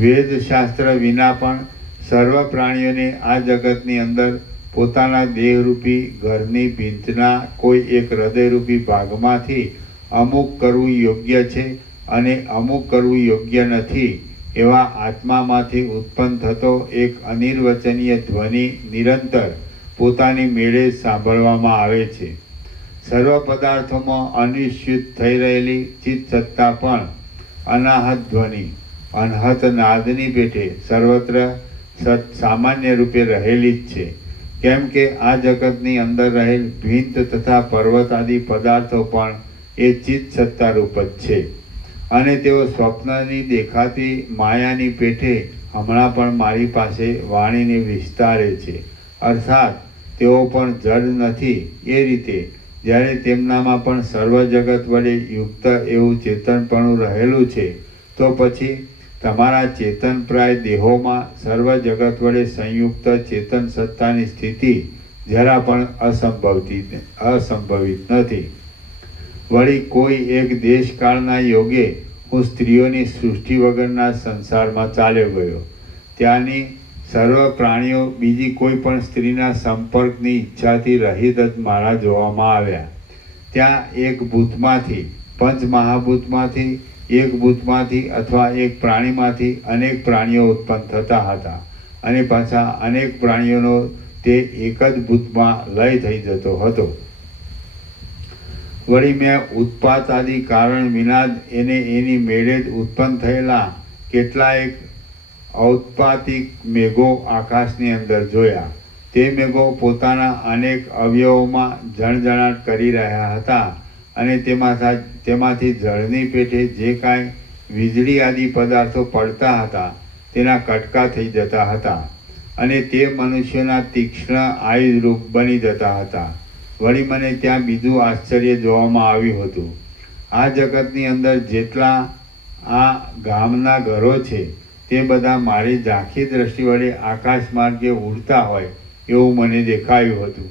વેદશાસ્ત્ર વિના પણ સર્વ પ્રાણીઓને આ જગતની અંદર પોતાના દેહરૂપી ઘરની ભીંતના કોઈ એક હૃદયરૂપી ભાગમાંથી અમુક કરવું યોગ્ય છે અને અમુક કરવું યોગ્ય નથી એવા આત્મામાંથી ઉત્પન્ન થતો એક અનિર્વચનીય ધ્વનિ નિરંતર પોતાની મેળે સાંભળવામાં આવે છે. સર્વ પદાર્થોમાં અનિશ્ચિત થઈ રહેલી ચિત્ત સત્તા પણ અનાહત ધ્વનિ અનહત નાદની પેઠે સર્વત્ર સામાન્ય રૂપે રહેલી જ છે. કેમ કે આ જગતની અંદર રહેલ ભીંત તથા પર્વત આદિ પદાર્થો પણ એ ચિત્ત સત્તા રૂપ જ છે, અને તેઓ સ્વપ્નની દેખાતી માયાની પેઠે હમણાં પણ મારી પાસે વાણીને વિસ્તારે છે, અર્થાત તેઓ પણ જડ નથી. એ રીતે જ્યારે તેમનામાં પણ સર્વ જગત વડે યુક્ત એવું ચેતનપણું રહેલું છે, તો પછી તમારા ચેતનપ્રાય દેહોમાં સર્વ જગત વડે સંયુક્ત ચેતન સત્તાની સ્થિતિ જરા પણ અસંભવિત નથી. વળી કોઈ એક દેશકાળના યોગે હું સ્ત્રીઓની સૃષ્ટિ વગરના સંસારમાં ચાલ્યો ગયો. ત્યાંની સર્વ પ્રાણીઓ બીજી કોઈ પણ સ્ત્રીના સંપર્કની ઈચ્છાથી રહિત જ મારા જોવામાં આવ્યા. ત્યાં એક ભૂતમાંથી, પંચ મહાભૂતમાંથી, એક ભૂતમાંથી અથવા એક પ્રાણીમાંથી અનેક પ્રાણીઓ ઉત્પન્ન થતા હતા, અને પાછા અનેક પ્રાણીઓનો તે એક જ ભૂતમાં લય થઈ જતો હતો. વળી મેં ઉત્પાત આદિ કારણ વિના એને એની મેળે જ ઉત્પન્ન થયેલા કેટલાયક ઔત્પાતિક મેઘો આકાશની અંદર જોયા. તે મેઘો પોતાના અનેક અવયવોમાં જણજણાટ કરી રહ્યા હતા, અને તેમાંથી જળની પેઠે જે કાંઈ વીજળી આદિ પદાર્થો પડતા હતા તેના કટકા થઈ જતા હતા, અને તે મનુષ્યોના તીક્ષ્ણ આયુધરૂપ બની જતા હતા. વળી મને ત્યાં બીજું આશ્ચર્ય જોવામાં આવ્યું હતું. આ જગતની અંદર જેટલા આ ગામના ઘરો છે તે બધા મારી ઝાંખી દ્રષ્ટિ વડે આકાશ માર્ગે ઉડતા હોય એવું મને દેખાયું હતું,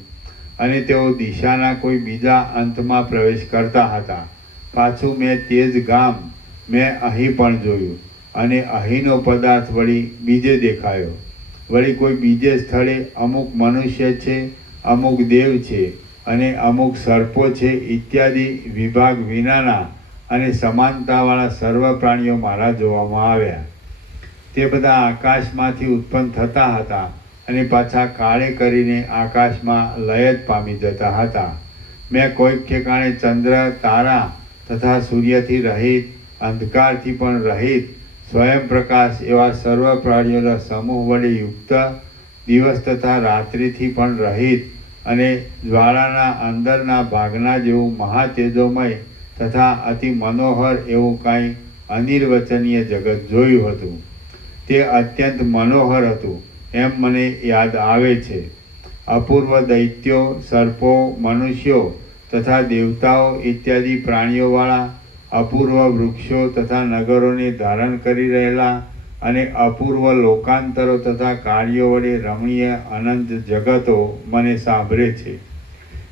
અને તેઓ દિશાના કોઈ બીજા અંતમાં પ્રવેશ કરતા હતા. પાછું મેં તે જ ગામ મેં અહીં પણ જોયું, અને અહીંનો પદાર્થ વળી બીજે દેખાયો. વળી કોઈ બીજે સ્થળે અમુક મનુષ્ય છે, અમુક દેવ છે, અને અમુક સર્પો છે ઇત્યાદિ વિભાગ વિનાના અને સમાનતાવાળા સર્વ પ્રાણીઓ મારા જોવામાં આવ્યા. તે બધા આકાશમાંથી ઉત્પન્ન થતા હતા, અને પાછા કાળે કરીને આકાશમાં લય જ પામી જતા હતા. મેં કોઈક ઠેકાણે ચંદ્ર, તારા તથા સૂર્યથી રહિત, અંધકારથી પણ રહિત, સ્વયં પ્રકાશ એવા સર્વ પ્રાણીઓના સમૂહ વડે યુક્ત, દિવસ તથા રાત્રિથી પણ રહિત, અને જ્વાળાના અંદરના ભાગના જેવું મહાતેજોમય તથા અતિ મનોહર એવું કાંઈ અનિર્વચનીય જગત જોયું હતું. તે અત્યંત મનોહર હતું એમ મને યાદ આવે છે. અપૂર્વ દૈત્યો, સર્પો, મનુષ્યો તથા દેવતાઓ ઇત્યાદિ પ્રાણીઓવાળા અપૂર્વ વૃક્ષો તથા નગરોને ધારણ કરી રહેલા, અને અપૂર્વ લોકાંતરો તથા કાર્યો વડે રમણીય અનંત જગતો મને સાંભળે છે.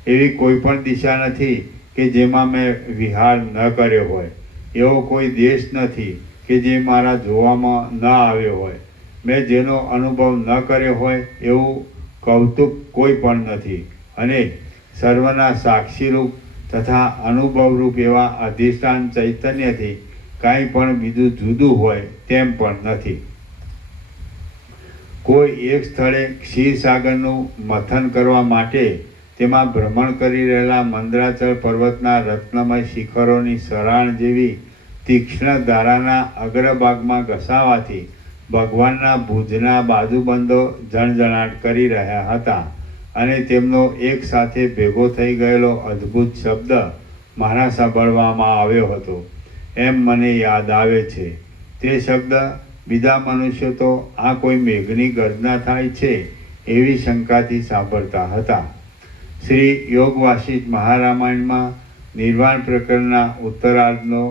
એવી કોઈ પણ દિશા નથી કે જેમાં મેં વિહાર ન કર્યો હોય. એવો કોઈ દેશ નથી કે જે મારા જોવામાં ન આવ્યો હોય. મેં જેનો અનુભવ ન કર્યો હોય એવું કૌતુક કોઈ પણ નથી, અને સર્વના સાક્ષીરૂપ તથા અનુભવરૂપ એવા અધિષ્ઠાન ચૈતન્યથી કાંઈ પણ બીજું જુદું હોય તેમ પણ નથી. કોઈ એક સ્થળે ક્ષીરસાગરનું મથન કરવા માટે તેમાં ભ્રમણ કરી રહેલા મંદરાચલ પર્વતના રત્નમય શિખરોની સરાણ જેવી તીક્ષ્ણ ધારાના અગ્રભાગમાં ઘસાવાથી ભગવાનના ભુજના બાજુબંધો જણજણાટ કરી રહ્યા હતા, અને તેમનો એક સાથે ભેગો થઈ ગયેલો અદ્ભુત શબ્દ મારા સાંભળવામાં આવ્યો હતો એમ મને યાદ આવે છે. તે શબ્દ બીજા મનુષ્યો તો આ કોઈ મેઘની ગર્જના થાય છે એવી શંકાથી સાંભળતા હતા. શ્રી યોગ વાસિષ્ઠ મહારામાયણમાં નિર્વાણ પ્રકરણના ઉત્તરાર્ધનો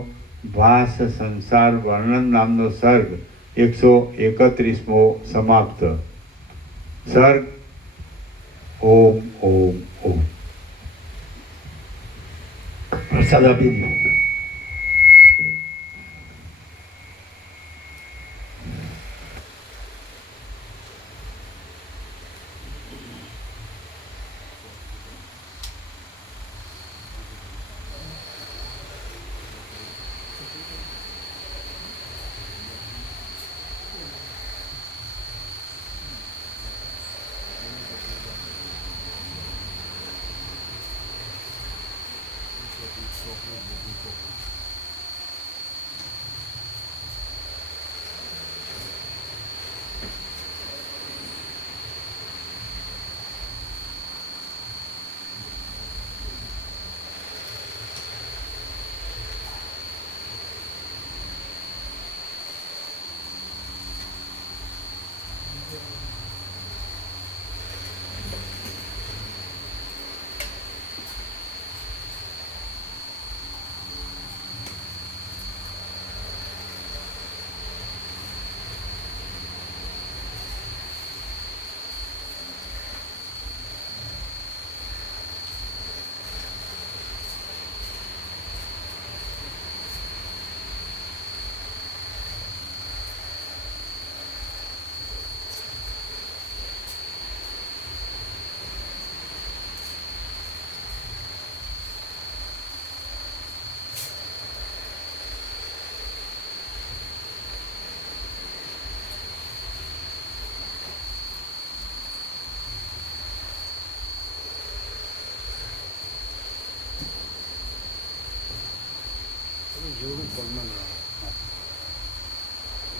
ભાસ સંસાર વર્ણન નામનો સર્ગ 131મો સમાપ્ત. સર્ગ ઓમ ઓમ ઓમ. પ્રસાદ આપી દીધો.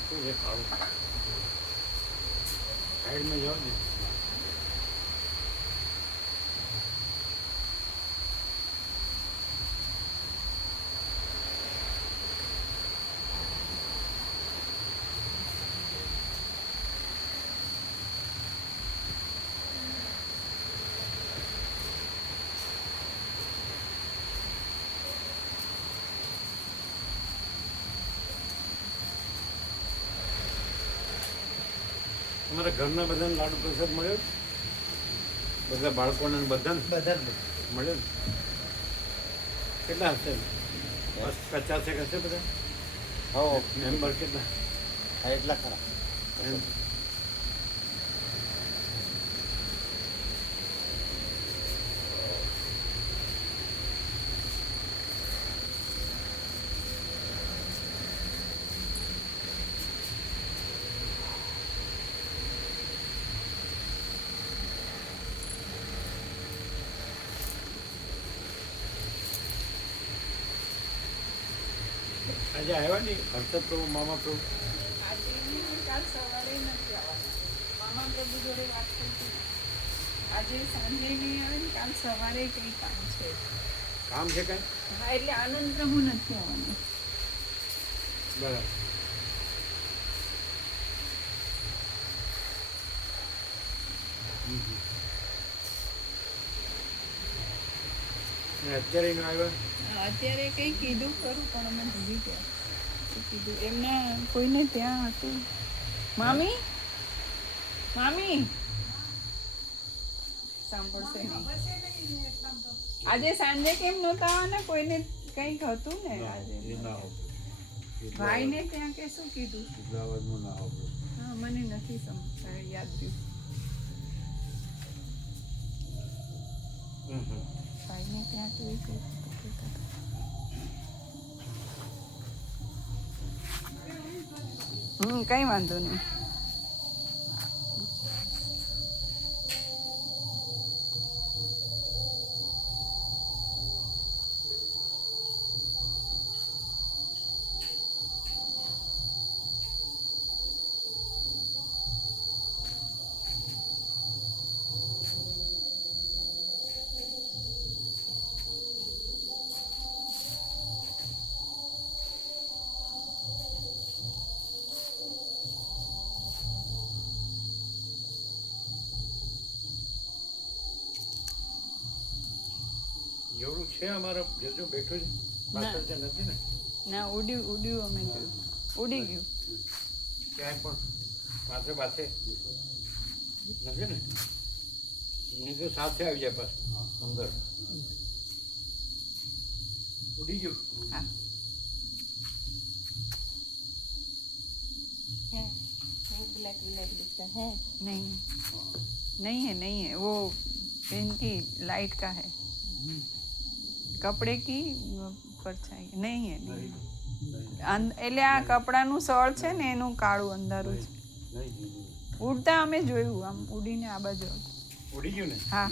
શું છે ભાવ સાઈડમાં જાઓ ને તમારા ઘરના બધાને લાડુ પ્રસાદ મળ્યો બધા બાળકોને ને બધાને મળ્યો ને કેટલા હશે 50 હશે બધા મેમ્બર કેટલા એટલા ખરા એમ આજે આવ્યા નહીં હર્ષદ પ્રભુ મામા પ્રભુ આજે નહીં, કાલ સવારે નથી આવવાનું. મામા પ્રભુ જોડે વાત કરી હતી. આજે સાંજે નહીં આવે ને કાલ સવારે કંઈ કામ છે. કામ છે કાંઈ હા એટલે આનંદ પ્રભુ નથી આવવાનું. બરાબર ને અત્યારે ન આવ્યા અત્યારે કંઈ કીધું ખરું પણ અમે ભૂલી ગયા. શું કીધું એમના કોઈને ત્યાં હતું. મામી મામી સાંભળશે નહીં. આજે સાંજે કેમ નહોતા આવવાના? કોઈને કંઈક હતું ને આજે ભાઈને ત્યાં કે શું કીધું? હા મને નથી યાદ રહ્યું. ભાઈને ત્યાં તો એક કઈ વાંધો નહીં. એવું છે અમારા જેજો બેઠો છે પાછળ ત્યાં નથી ને ના ઉડ્યું અમે જોયું. ઉડી ગયું. ક્યાંય પણ પાસે નથી ને એ તો સાથે આવી જાય પાછું અંદર ઉડી ગયું હા नहीं नहीं है वो इनकी लाइट का है कपड़े की परछाई नहीं है नहीं એટલે આ કપડાનું સળ છે ને એનું કાળું અંધારું છે ઉડતા અમે જોયું આમ ઉડીને આ બાજુ ઉડી ગયું ને હા